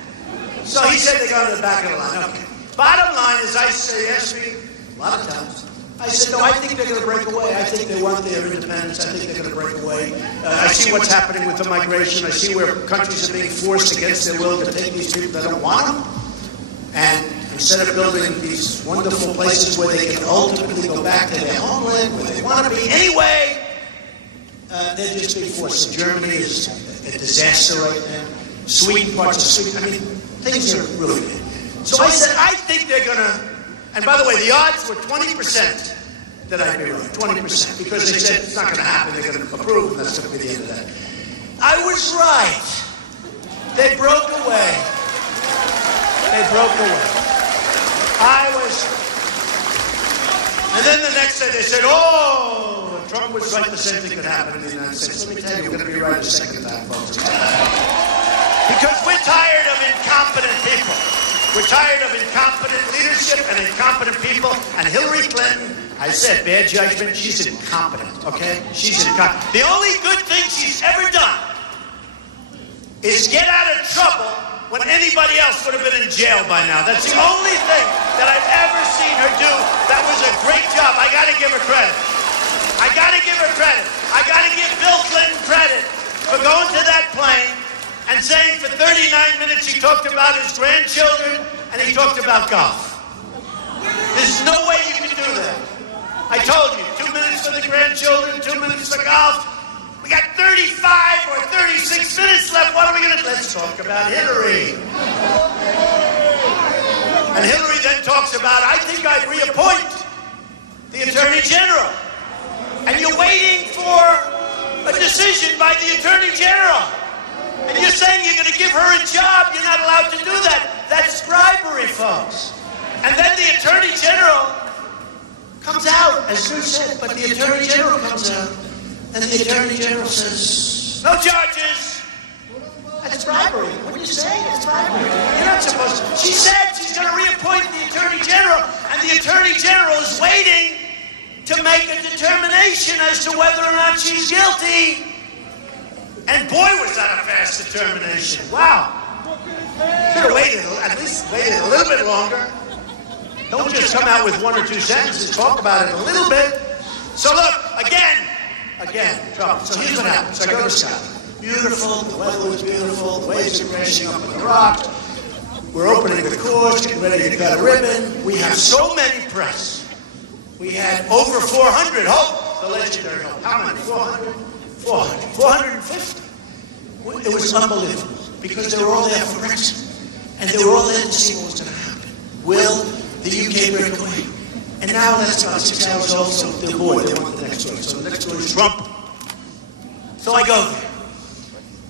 So he said they're going to the back of the line. Okay. Bottom line is, I say, ask me a lot of times. I said, no, I think they're going to break away. I think they want their independence. I think they're going to break away. I see what's happening with the migration. I see where countries are being forced against their will to take these people that don't want them. And in instead of building these wonderful places where they can ultimately go back to their homeland, where they want to be anyway, they're just being forced. Germany is a disaster right now. Sweden, parts of Sweden, I mean, things are really bad. So I said, I think they're going to, and by the way, the odds were 20% that I'd be right, 20%, because they said it's not going to happen, they're going to approve, and that's going to be the end of that. I was right. They broke away. They broke away. And then the next day they said, oh, Trump was right, the same thing could happen in the United States. Let me tell you, we're going to be right the second time, folks. Because we're tired of incompetent people. We're tired of incompetent leadership and incompetent people. And Hillary Clinton, I said, bad judgment, she's incompetent, okay? She's incompetent. The only good thing she's ever done is get out of trouble when anybody else would have been in jail by now. That's the only thing that I've ever seen her do. That was a great job. I got to give her credit. I got to give her credit. I got to give Bill Clinton credit for going to that plane and saying for 39 minutes he talked about his grandchildren and he talked about golf. There's no way you can do that. I told you, 2 minutes for the grandchildren, 2 minutes for golf. We got 35 or 36 minutes left. What are we going to do? Let's talk about Hillary. And Hillary then talks about, I think I'd reappoint the Attorney General. And you're waiting for a decision by the Attorney General. And you're saying you're going to give her a job. You're not allowed to do that. That's bribery, folks. And then the Attorney General comes out, as Newt said, but the Attorney General comes out. And the Attorney General says, no charges. That's bribery. What are you saying? It's bribery. You're not supposed to. She said she's going to reappoint the Attorney General, and the Attorney General is waiting to make a determination as to whether or not she's guilty. And boy, was that a fast determination. Wow. Should have waited, at least waited a little bit longer. Don't just come out with 1 or 2 sentences. Talk about it a little bit. So look, again, trouble. So here's what happened. So I go to Scotland. Beautiful, the weather was beautiful, the waves are crashing up on the rocks. We're opening the course, getting ready to cut a ribbon. We have so many press. We had over 400 Hope, the legendary Hope. How many? 400? 450. It was unbelievable because they were all there for Brexit. And they were all there to see what was going to happen. Will the UK break away? And now that's about 6 hours old, so they're bored. They want the next story. So the next story is Trump. So I go there.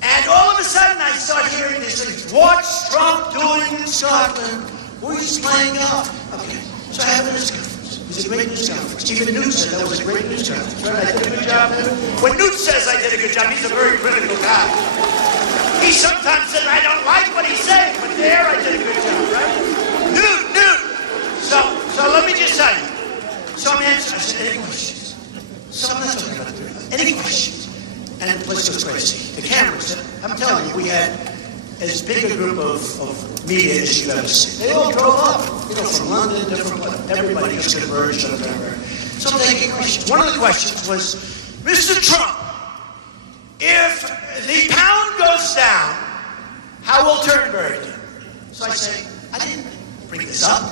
And all of a sudden I start hearing these things. What's Trump doing in Scotland? Well, he's playing golf. Okay. So I have a news conference. It was a great news conference. Even Newt said that was a great news conference. Right? I did a good job there. When Newt says I did a good job, he's a very critical guy. He sometimes says I don't like what he's saying, but there I did a good job, right? Newt. So let me just tell you. So I'm answering. I said, any questions? So I'm not talking about any questions. And the place was crazy. The cameras, I'm telling you, we had as big a group of media as you've ever seen. They all drove up, from London, different places. Everybody just converged on there. So I'm taking questions. One of the questions was, Mr. Trump, if the pound goes down, how will Turnberry do? So I say, I didn't bring this up.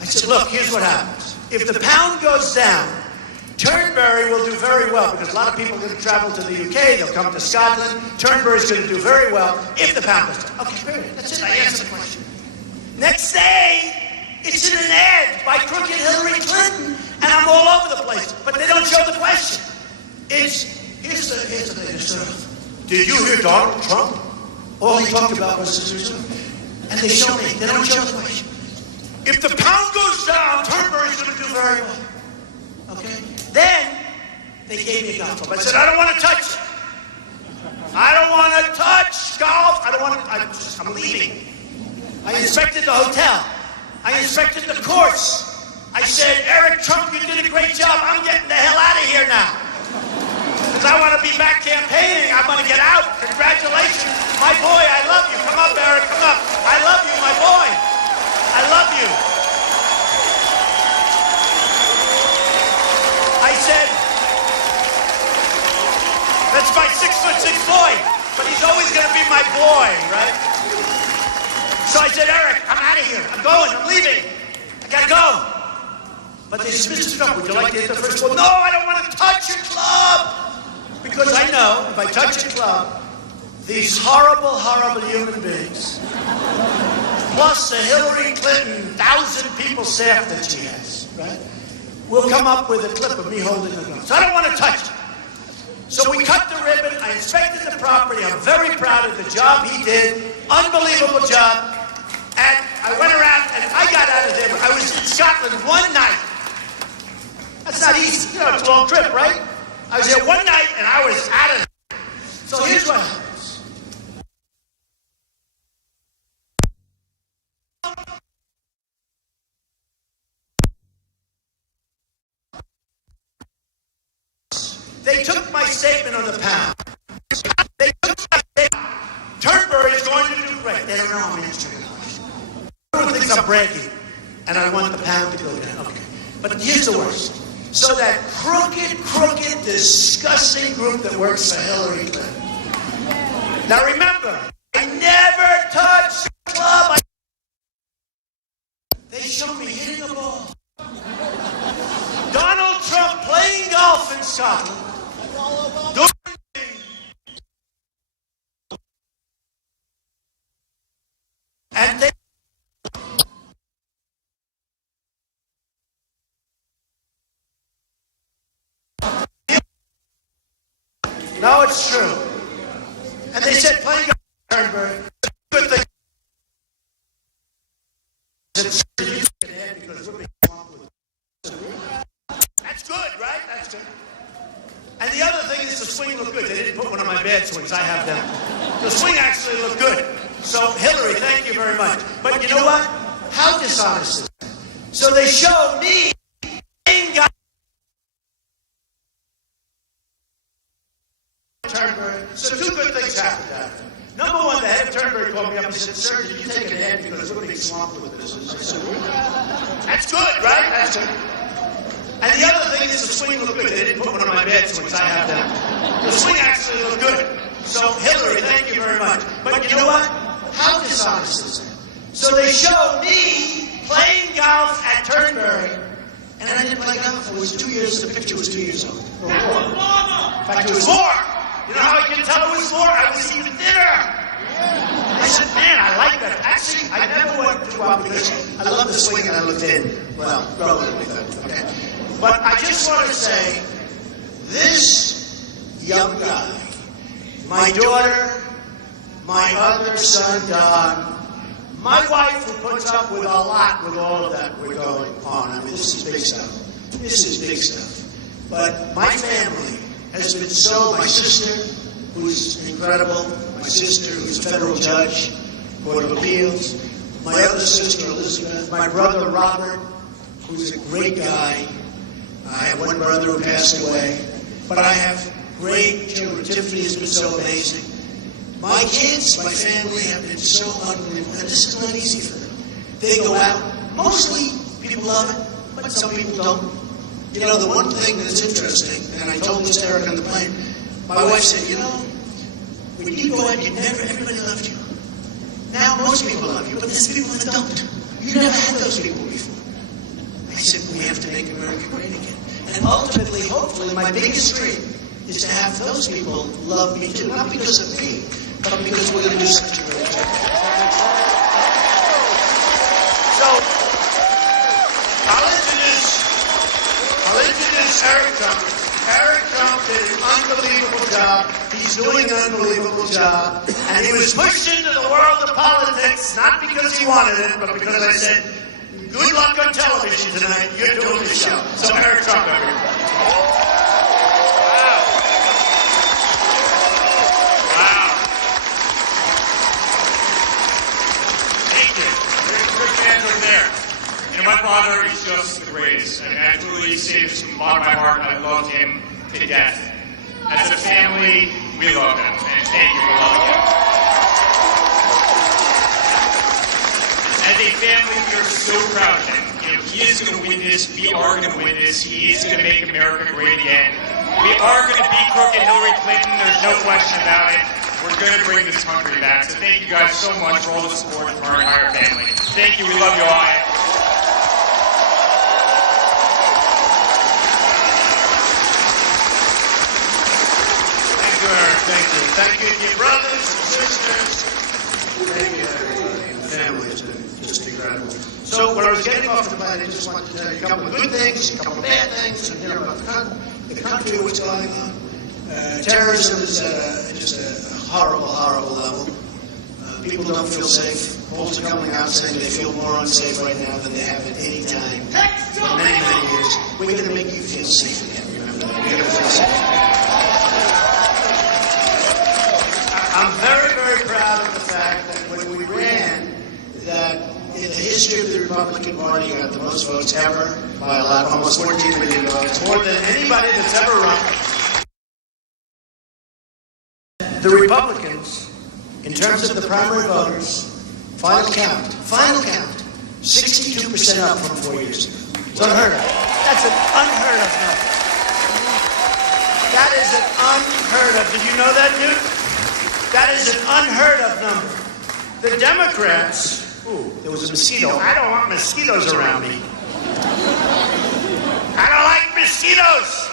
I said, look, here's what happens. If the pound goes down, Turnberry will do very well because a lot of people are going to travel to the UK. They'll come to Scotland. Turnberry's going to do very well if the pound goes down. Okay, period. That's it. I answered the question. Next day, it's in an ad by crooked Hillary Clinton, and I'm all over the place. But they don't show the question. Here's the thing. Did you hear Donald Trump? All he talked about was his reserve. And they show me. They don't show the question. If the pound goes down, Turnberry's going to do very well. Okay? Then, they gave me a golf club. I said, I don't want to touch it. I don't want to touch golf. I don't want to, I'm leaving. I inspected the hotel. I inspected the course. I said, Eric Trump, you did a great job. I'm getting the hell out of here now. Because I want to be back campaigning. I'm going to get out. Congratulations. My boy, I love you. Come up, Eric, come up. I love you, my boy. I love you. I said, that's my 6'6" boy, but he's always going to be my boy, right? So I said, Eric, I'm out of here. I'm going. I'm leaving. I gotta go. But they said, Mr. Trump, would you like to hit the first floor? No, I don't want to touch your club. Because I know if I touch your club, these horrible, horrible human beings, plus the Hillary Clinton 1,000 people staff that she has, right, will come up with a clip of me holding the gun. So I don't want to touch it. So we cut the ribbon. I inspected the property. I'm very proud of the job he did. Unbelievable job. And I went around and I got out of there. I was in Scotland one night. That's not easy. You know, it's a long trip, right? I was there one night and I was out of there. So here's what happens. They took my statement on the pound. They took my statement. Turnberry is going to do great. They don't know I'm answering. Everyone thinks I'm bragging, and I want the pound to go down. Okay. But here's the worst. So that crooked, disgusting group that works for Hillary Clinton. Now remember, I never touched the club. They showed me hitting the ball. Donald Trump playing golf in Scotland. And they no, it's true. And they said playing golf Turnberry. Good thing. That's good, right? That's good. And the other thing is the swing looked good. They didn't put one of my bad swings. I have them. The swing actually looked good. So, Hillary, thank you very much. But you know what? How dishonest is that? So they showed me playing golf. Turnberry. So two good things happened after. Number one, the head of Turnberry called me up and said, "Sir, did you take a hand because we're being swamped with business?" I said, "That's good, right? That's good." And the other thing is the swing looked good. They didn't put one of my bad swings. I have them. The swing actually looked good. So, Hillary, thank you very much. But you know what? How dishonest is that? So they showed me playing golf at Turnberry, and I didn't play golf. It was 2 years. The picture was 2 years old. Or more. In fact, it was more. You know how I can tell it was more? I was even thinner. I said, man, I like that. Actually, I never went to because I love the swing and I looked in. Well, growing with it. Okay. But I just want to say, this young guy, my daughter, my other son, Don, my wife who puts up with a lot with all of that we're going on. I mean, this is big stuff. This is big stuff. But my family has been so, my sister, who's incredible, my sister, who's a federal judge, Court of Appeals, my other sister, Elizabeth, my brother, Robert, who's a great guy. I have one brother who passed away, but I have great children. Tiffany has been so amazing. My kids, my family have been so unbelievable, and this is not easy for them. They go out, mostly people love it, but some people don't. You know, the one thing that's interesting, and I told this to Eric on the plane, my wife said, you know, when you go out, everybody loved you. Now most people love you, but there's people that don't. You never had those people before. I said, we have to make America great again. And ultimately, hopefully, my biggest dream is to have those people love me too. Not because of me, but because we're going to do such a great job. So, I'll introduce Eric Trump. Eric Trump did an unbelievable job. He's doing an unbelievable job. And he was pushed into the world of politics, not because he wanted it, but because I said, good luck on television tonight. You're doing the show. So Eric Trump, everybody. Wow. Thank you. Very quick answer there. You know, my father is just the greatest. I mean, I truly say this from the bottom of my heart. I love him to death. As a family, we love him. And thank you for loving him. As a family, we are so proud of him. You know, he is going to win this. We are going to win this. He is going to make America great again. We are going to beat crooked Hillary Clinton. There's no question about it. we're going to bring this country back. So thank you guys so much for all the support from our entire family. Thank you. We love you all. Thank you, Eric. Thank you. Thank you to your brothers and sisters. Thank you, everybody. The family has been just incredible. So when I was getting off the plane, I just wanted to tell you a couple of good things, a couple of bad things, and about the country, what's going on. Terrorism is at just a horrible, horrible level. People don't feel safe. Polls are coming out saying they feel more unsafe right now than they have at any time in many, many years. We're going to make you feel safe again. Remember that. We're going to feel safe. I'm very, very proud of the fact that when we ran, that in the history of the Republican Party, you got the most votes ever by a lot, almost 14 million votes, more than anybody that's ever run. The Republicans, in terms of the primary voters, final count, 62% up from 4 years ago. It's unheard of. That's an unheard of number. That is an unheard of. Did you know that, Newt? That is an unheard of number. The Democrats, there was a mosquito. I don't want mosquitoes around me. I don't like mosquitoes.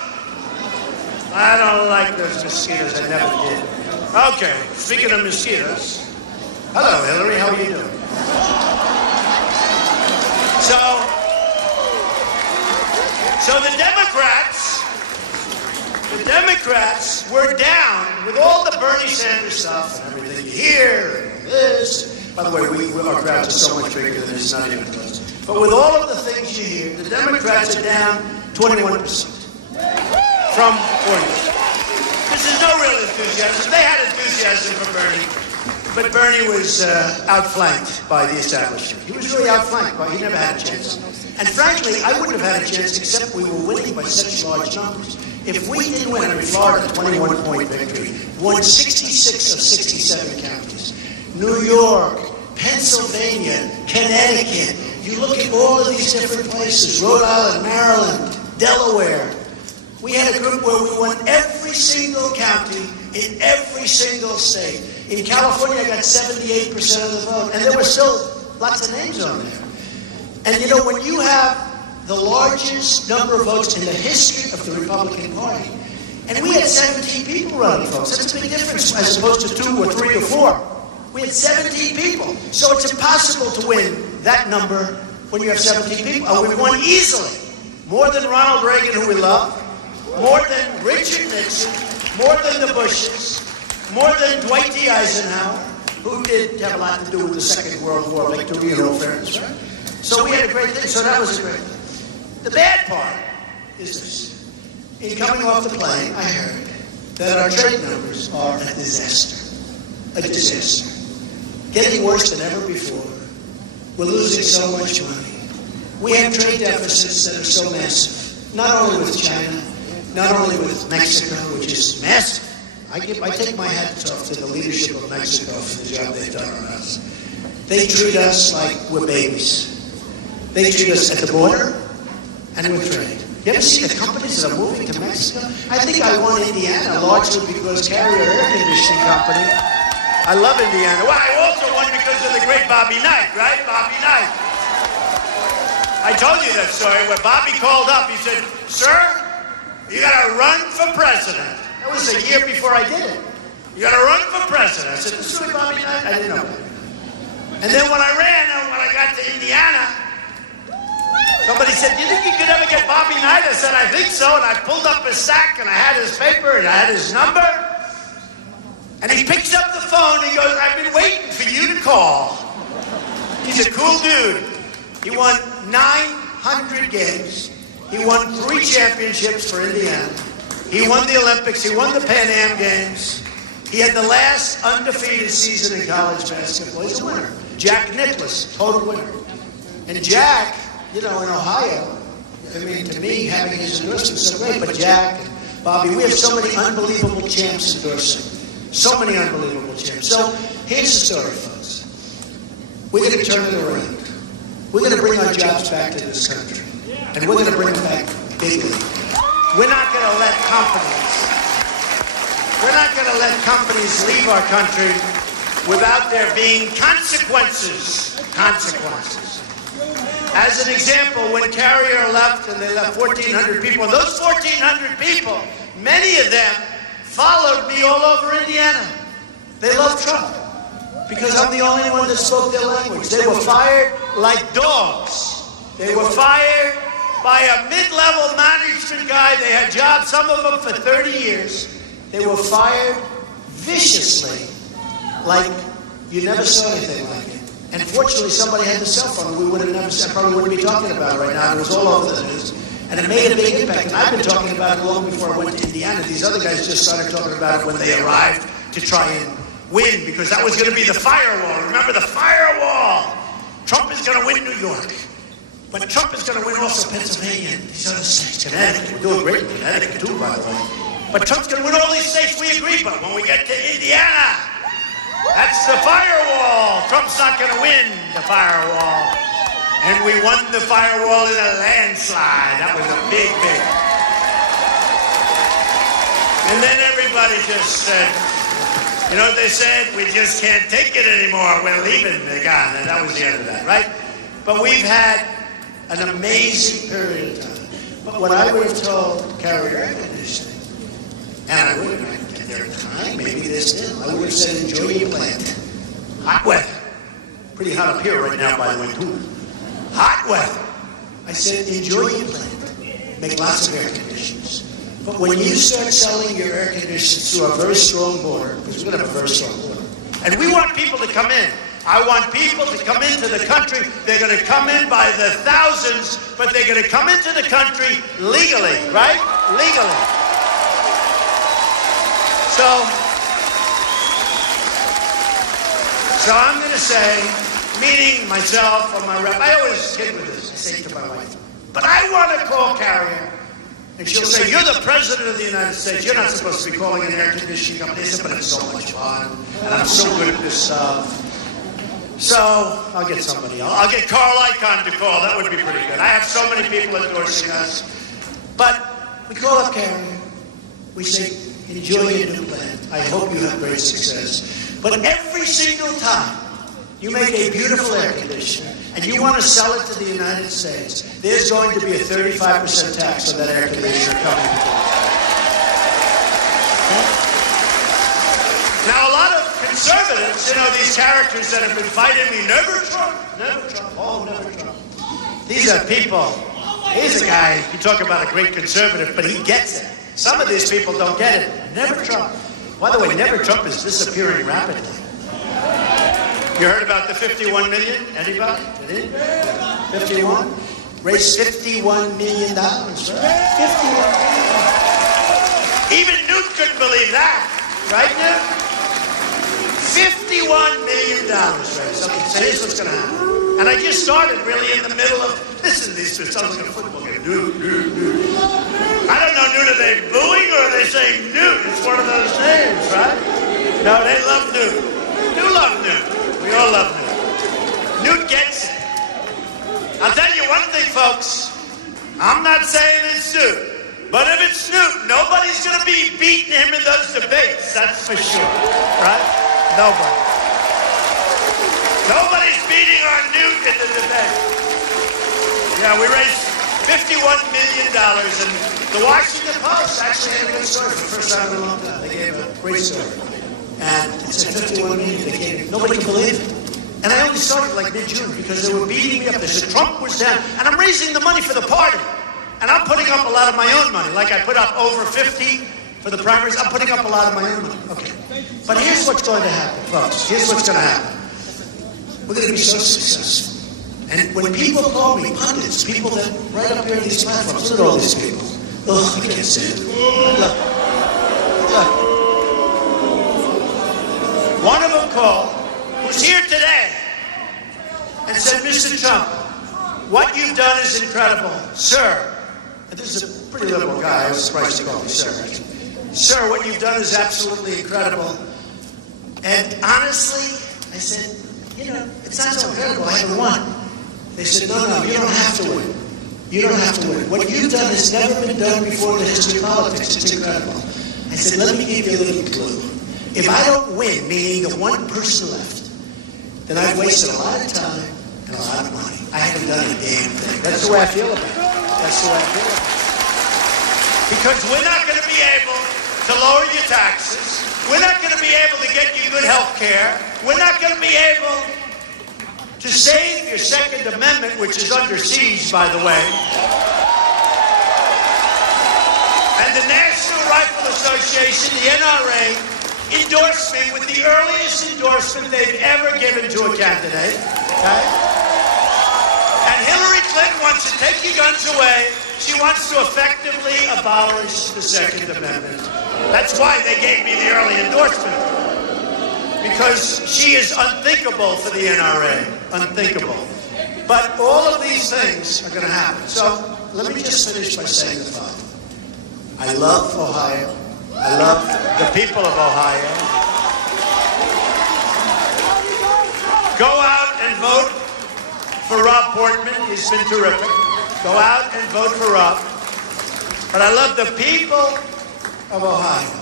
I don't like those mosquitoes. I never did. Okay, speaking of mosquitoes. Hello, Hillary. How are you doing? So the Democrats were down with all the Bernie Sanders stuff and everything you hear and this. By the way, our crowds are so much bigger than it's not even close. But with all of the things you hear, the Democrats are down 21% from 40%. There's no real enthusiasm. They had enthusiasm for Bernie, but Bernie was outflanked by the establishment. He was really outflanked, but he never had a chance. And frankly, I wouldn't have had a chance except we were winning by such large numbers. If we didn't win, I mean, Florida, 21-point victory, won 66 of 67 counties. New York, Pennsylvania, Connecticut. You look at all of these different places, Rhode Island, Maryland, Delaware. We had a group where we won every single county in every single state. In California, I got 78% of the vote, and there were still lots of names on there. And you know, when you have the largest number of votes in the history of the Republican Party, and we had 17 people running, folks. That's a big difference as opposed to 2 or 3 or 4. We had 17 people. So it's impossible to win that number when you have 17 people. We won easily. More than Ronald Reagan, who we love. More than Richard Nixon, more than the Bushes, more than Dwight D. Eisenhower, who did have a lot to do with the Second World War, like to in all fairness, right? So we had a great thing, so that was a great thing. The bad part is this. In coming off the plane, I heard that our trade numbers are a disaster. A disaster. Getting worse than ever before. We're losing so much money. We have trade deficits that are so massive, not only with China, not only with Mexico, which is massive. I take my hat off to the leadership of Mexico for the job they've done on us. They treat us like we're babies. They treat us at the border and with trade. You ever see the companies that are moving to Mexico? I think I won Indiana largely because Carrier Air Conditioning Company. I love Indiana. Well, I also won because of the great Bobby Knight, right? Bobby Knight. I told you that story where Bobby called up. He said, "Sir, you got to run for president." That was a year before I did it. You got to run for president. I said, "This is Bobby Knight." I didn't know that. And then when I got to Indiana, somebody said, "Do you think you could ever get Bobby Knight?" I said, "I think so." And I pulled up his sack and I had his paper and I had his number. And he picks up the phone and he goes, "I've been waiting for you to call." He's a cool dude. He won 900 games. He won 3 championships for Indiana. He won the Olympics. He won the Pan Am Games. He had the last undefeated season in college basketball. He's a winner. Jack Nicklaus, total winner. And Jack, you know, in Ohio, I mean, to me, having his endorsement is so great. But Jack and Bobby, we have so many unbelievable champs endorsing. So many unbelievable champs. So here's the story, folks. We're going to turn it around. We're going to bring our jobs back to this country. And we're going to bring them back bigly. We're not going to let companies We're not going to let companies leave our country without there being consequences. Consequences. As an example, when Carrier left and they left 1,400 people, those 1,400 people, many of them followed me all over Indiana. They love Trump because I'm the only one that spoke their language. They were fired like dogs. They were fired by a mid-level management guy. They had jobs, some of them for 30 years. They were fired viciously, like you never saw anything like it. And fortunately, somebody had the cell phone. We would have never, probably wouldn't be talking about it right now. It was all over the news. And it made a big impact. And I've been talking about it long before I went to Indiana. These other guys just started talking about it when they arrived to try and win, because that was going to be the firewall. Remember the firewall? Trump is going to win New York. But Trump is going to win also Pennsylvania and these other states. Connecticut. We're doing great in Connecticut too, by the way. But Trump's going to win all these states, we agree. But when we get to Indiana, that's the firewall. Trump's not going to win the firewall. And we won the firewall in a landslide. That was a big, big. And then everybody just said, you know what they said? We just can't take it anymore. We're leaving. They're gone. And that was the end of that, right? But we've had an amazing period of time. But what I would have told Carrier Air Conditioning, and I would have, at their time, maybe they're still, I would have said, enjoy your plant. Hot weather. Pretty hot up here right now, by the way, too. Hot weather. I said, enjoy your plant. Make lots of air conditioners. But when you start selling your air conditioners through a very strong border, because we're going to have a very strong border, and we want people to come in. I want people to come into the country. They're going to come in by the thousands, but they're going to come into the country legally, right? Legally. So I'm going to say, meeting myself or my rep, I always kid with this. I say to my wife, but I want to call Carrier. And she'll say, you're the president of the United States. You're not supposed to be calling an air conditioning company. I said, but it's so much fun. And I'm so good at this stuff. So I'll get somebody else. I'll get Carl Icahn to call. That would be pretty good. I have so many people endorsing us. But we call up Carrier. We say, enjoy your new plant. I hope you have great success. But every single time you make a beautiful air conditioner and you want to sell it to the United States, there's going to be a 35% tax on that air conditioner coming. Now, a lot of conservatives, you know, these characters that have been fighting me, never Trump, oh, never Trump. These are people. Here's a guy, you talk about a great conservative, but he gets it. Some of these people don't get it. Never Trump. By the way, never Trump is disappearing rapidly. You heard about the 51 million? Anybody? 51? Raised $51 million. 51 million. Even Newt couldn't believe that. Right, Newt? $51 million raised. Okay, so here's what's going to happen. And I just started really in the middle of, listen to these two, sounds like a football game. Newt. I don't know, Newt, are they booing or are they saying Newt? It's one of those names, right? No, they love Newt. Do love Newt. We all love Newt. Newt gets it. I'll tell you one thing, folks. I'm not saying it's Newt, but if it's Newt, nobody's going to be beating him in those debates. That's for sure, right? Nobody. Nobody's beating our Newt in the debate. Yeah, we raised $51 million, and the Washington Post actually had a good story for the first time in a long time. They gave a great story. And it said 51 million. They gave, nobody can believe it. And I only started like mid-June because they were beating me up. They said Trump was down. And I'm raising the money for the party. And I'm putting up a lot of my own money. Like I put up over 50 for the primaries. I'm putting up a lot of my own money. Okay. But here's what's going to happen, folks. Here's what's going to happen. We're going to be so successful. And when people call me pundits, people that right up here on these platforms, look at all these people. Oh, I can't say it. Look. One of them called, who's here today, and said, Mr. Trump, what you've done is incredible. Sir, and this is a pretty liberal guy, I was surprised he called me sir. Sir, what you've done is absolutely incredible. And honestly, I said, you know, it's not so incredible, I haven't won. They said, no, you don't have to win. You don't have to win. What you've done has never been done before in the history of politics. It's incredible. I said, let me give you a little clue. If I don't win, meaning the one person left, then I've wasted a lot of time and a lot of money. I haven't done a damn thing. That's the way I feel about it. That's the way I feel about it. Because we're not going to be able to lower your taxes. We're not going to be able to get you good health care. We're not going to be able to save your Second Amendment, which is under siege, by the way. And the National Rifle Association, the NRA, endorsed me with the earliest endorsement they've ever given to a candidate. Okay? And Hillary Clinton wants to take your guns away. She wants to effectively abolish the Second Amendment. That's why they gave me the early endorsement. Because she is unthinkable for the NRA. Unthinkable. But all of these things are going to happen. So let me just finish by saying the following. I love Ohio. I love the people of Ohio. Go out and vote for Rob Portman. He's been terrific. Go out and vote for Rob. But I love the people of Ohio.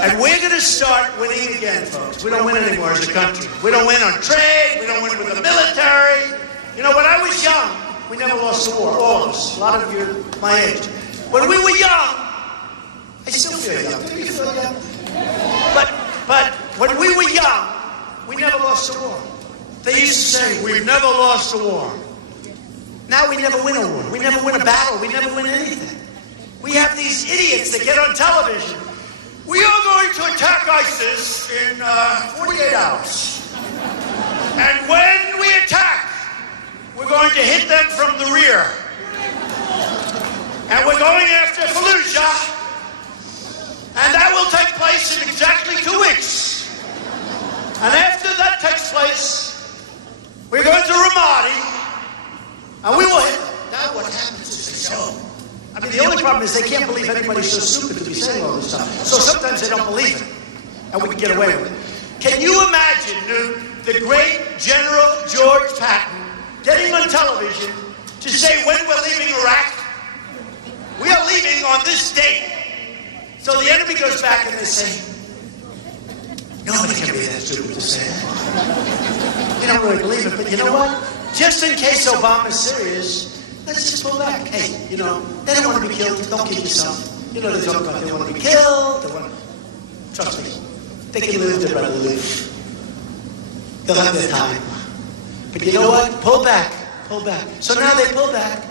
And we're going to start winning again, folks. We don't win anymore as a country. We don't win on trade. We don't win with the military. You know, when I was young, we never lost a war. All of us. A lot of you my age. When we were young, I still feel young. Do you feel young? But when we were young, we never lost a war. They used to say, we've never lost a war. Now we never win a war. We never win a battle. We never win anything. We have these idiots that get on television. We are going to attack ISIS in 48 hours. And when we attack, we're going to hit them from the rear. And we're going after Fallujah. And that will take place in exactly 2 weeks. And after that takes place, we're going to Ramadi, and we will hit them. Now what happens is they say, I mean, the only problem is they can't believe anybody's so stupid to be saying all this stuff. So sometimes they don't believe it, and we can get away with it. Can you imagine, Newt, the great General George Patton getting on television to say when we're leaving Iraq? We are leaving on this date. So the enemy goes back and they say, nobody can be that stupid to say that. They don't really believe it, but you know what? Just in case Obama's serious, let's just pull back. Hey, you know, they don't want to be killed. Don't kill yourself. You know, they talk about they want to be killed. They want to, trust me, they can live, they'd rather live. They'll have their time. But you know what? Pull back. Pull back. So now they pull back,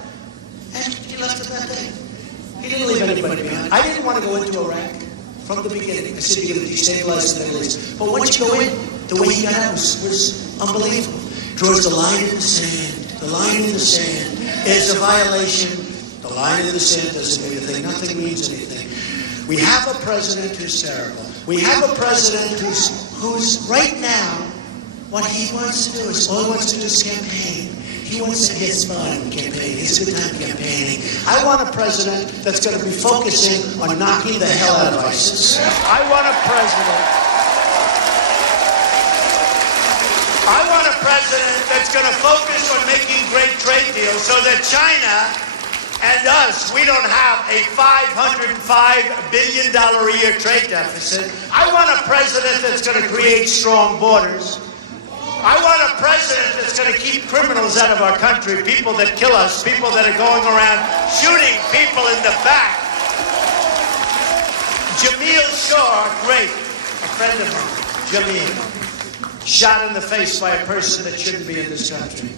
and he left it that day. He didn't leave anybody behind. I didn't want to go into Iraq from the beginning. I said you're going to destabilize the Middle East. But once you go in, the way he got out was unbelievable. Draws the line in the sand. The line in the sand is a violation. The line in the sand doesn't mean anything. Nothing means anything. We have a president who's terrible. We have a president who's right now, what he wants to do is all he wants to do is campaign. He wants to get fun campaigning. It's a good time campaigning. I want a president that's going to be focusing on knocking the hell out of ISIS. I want a president that's going to focus on making great trade deals so that China and us, we don't have a $505 billion a year trade deficit. I want a president that's going to create strong borders. I want a president that's going to keep criminals out of our country, people that kill us, people that are going around shooting people in the back. Jamil Shah, great, a friend of mine, Jamil, shot in the face by a person that shouldn't be in this country.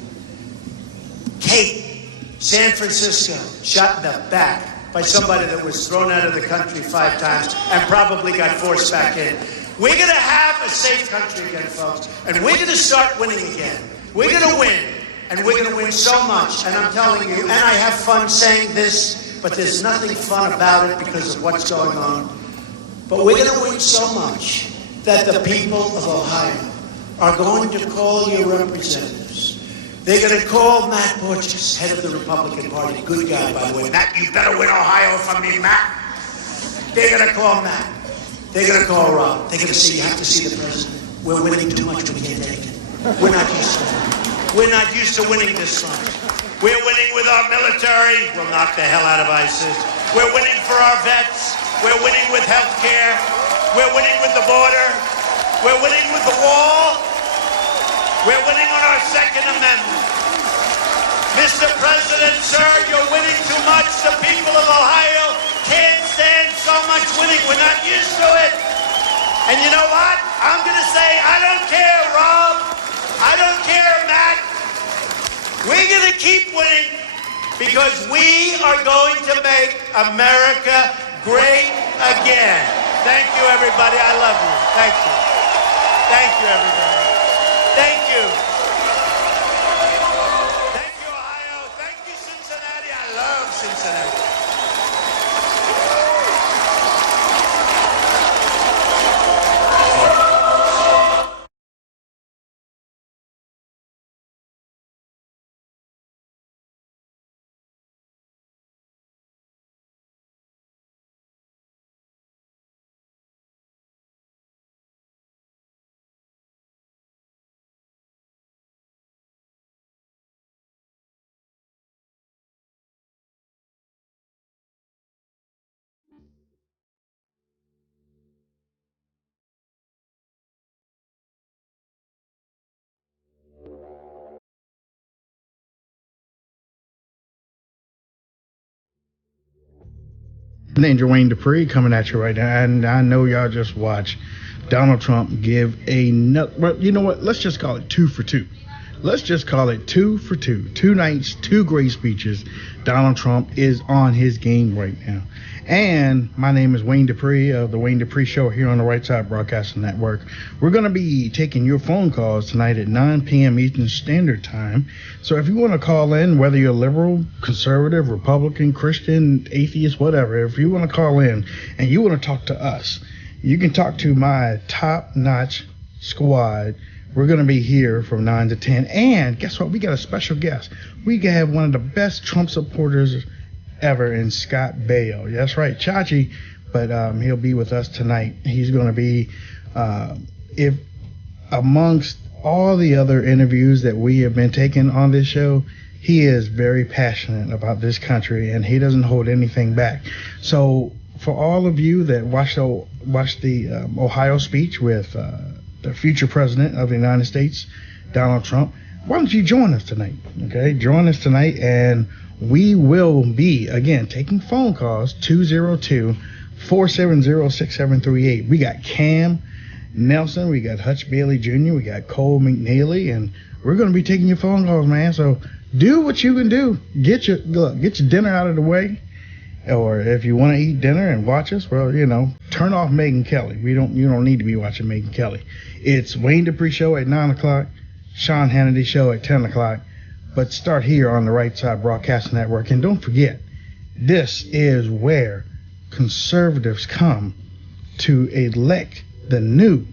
Kate, San Francisco, shot in the back by somebody that was thrown out of the country 5 times and probably got forced back in. We're going to have a safe country again, folks, and we're going to start winning again. We're going to win, and we're going to win so much, and I'm telling you, and I have fun saying this, but there's nothing fun about it because of what's going on. But we're going to win so much that the people of Ohio are going to call your representatives. They're going to call Matt Borges, head of the Republican Party, good guy, by the way. Matt, you better win Ohio for me, Matt. They're going to call Matt. They're going to call Rob. They're going to say, you have to see the president. We're winning too much. We can't take it. We're not used to it. We're not used to winning this much. We're winning with our military. We'll knock the hell out of ISIS. We're winning for our vets. We're winning with health care. We're winning with the border. We're winning with the wall. We're winning on our Second Amendment. Mr. President, sir, you're winning too much. The people of Ohio can't stand so much winning. We're not used to it. And you know what? I'm going to say, I don't care, Rob. I don't care, Matt. We're going to keep winning because we are going to make America great again. Thank you, everybody. I love you. Thank you. Thank you, everybody. Thank you. Thank you, Ohio. Thank you, Cincinnati. I love Cincinnati. Ninja Wayne Dupree coming at you right now, and I know y'all just watched Donald Trump give well, you know what? Let's just call it 2 for 2. Let's just call it 2 for 2. 2 nights, 2 great speeches. Donald Trump is on his game right now. And my name is Wayne Dupree of the Wayne Dupree Show here on the Right Side Broadcasting Network. We're going to be taking your phone calls tonight at 9 p.m. Eastern Standard Time. So if you want to call in, whether you're liberal, conservative, Republican, Christian, atheist, whatever, if you want to call in and you want to talk to us, you can talk to my top-notch squad. We're going to be here from 9 to 10. And guess what? We got a special guest. We have one of the best Trump supporters ever in Scott Baio. That's right, Chachi, but he'll be with us tonight. He's going to be, if amongst all the other interviews that we have been taking on this show, he is very passionate about this country and he doesn't hold anything back. So for all of you that watched the Ohio speech with the future president of the United States, Donald Trump, why don't you join us tonight? Okay, join us tonight, and we will be, again, taking phone calls, 202-470-6738. We got Cam Nelson, we got Hutch Bailey Jr., we got Cole McNeely, and we're going to be taking your phone calls, man. So do what you can do. Get your dinner out of the way. Or if you want to eat dinner and watch us, well, turn off Megyn Kelly. You don't need to be watching Megyn Kelly. It's Wayne Dupree Show at 9 o'clock, Sean Hannity Show at 10 o'clock. But start here on the Right Side Broadcasting Network. And don't forget, this is where conservatives come to elect the new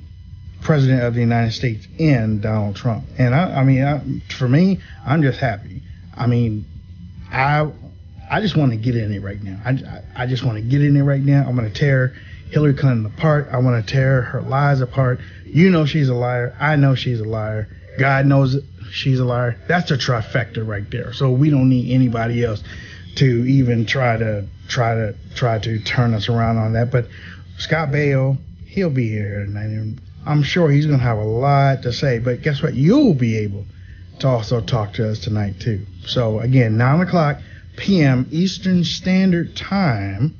president of the United States in Donald Trump. And for me, I'm just happy. I just want to get in it right now. I just want to get in it right now. I'm going to tear Hillary Clinton apart. I want to tear her lies apart. You know she's a liar. I know she's a liar. God knows she's a liar. That's a trifecta right there. So we don't need anybody else to even try to turn us around on that. But Scott Baio, he'll be here tonight, and I'm sure he's going to have a lot to say. But guess what? You'll be able to also talk to us tonight too. So again, 9 o'clock p.m. Eastern Standard Time,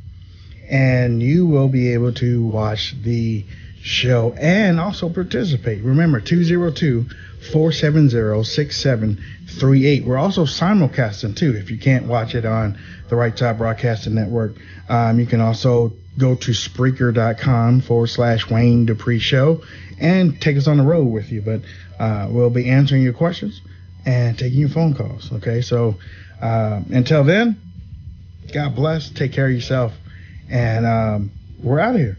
and you will be able to watch the show and also participate. Remember, 202-470-6738. We're also simulcasting too. If you can't watch it on the Right Side Broadcasting Network, you can also go to Spreaker.com/Wayne Dupree Show and take us on the road with you. But we'll be answering your questions and taking your phone calls. Okay, so until then, God bless. Take care of yourself, and we're out of here.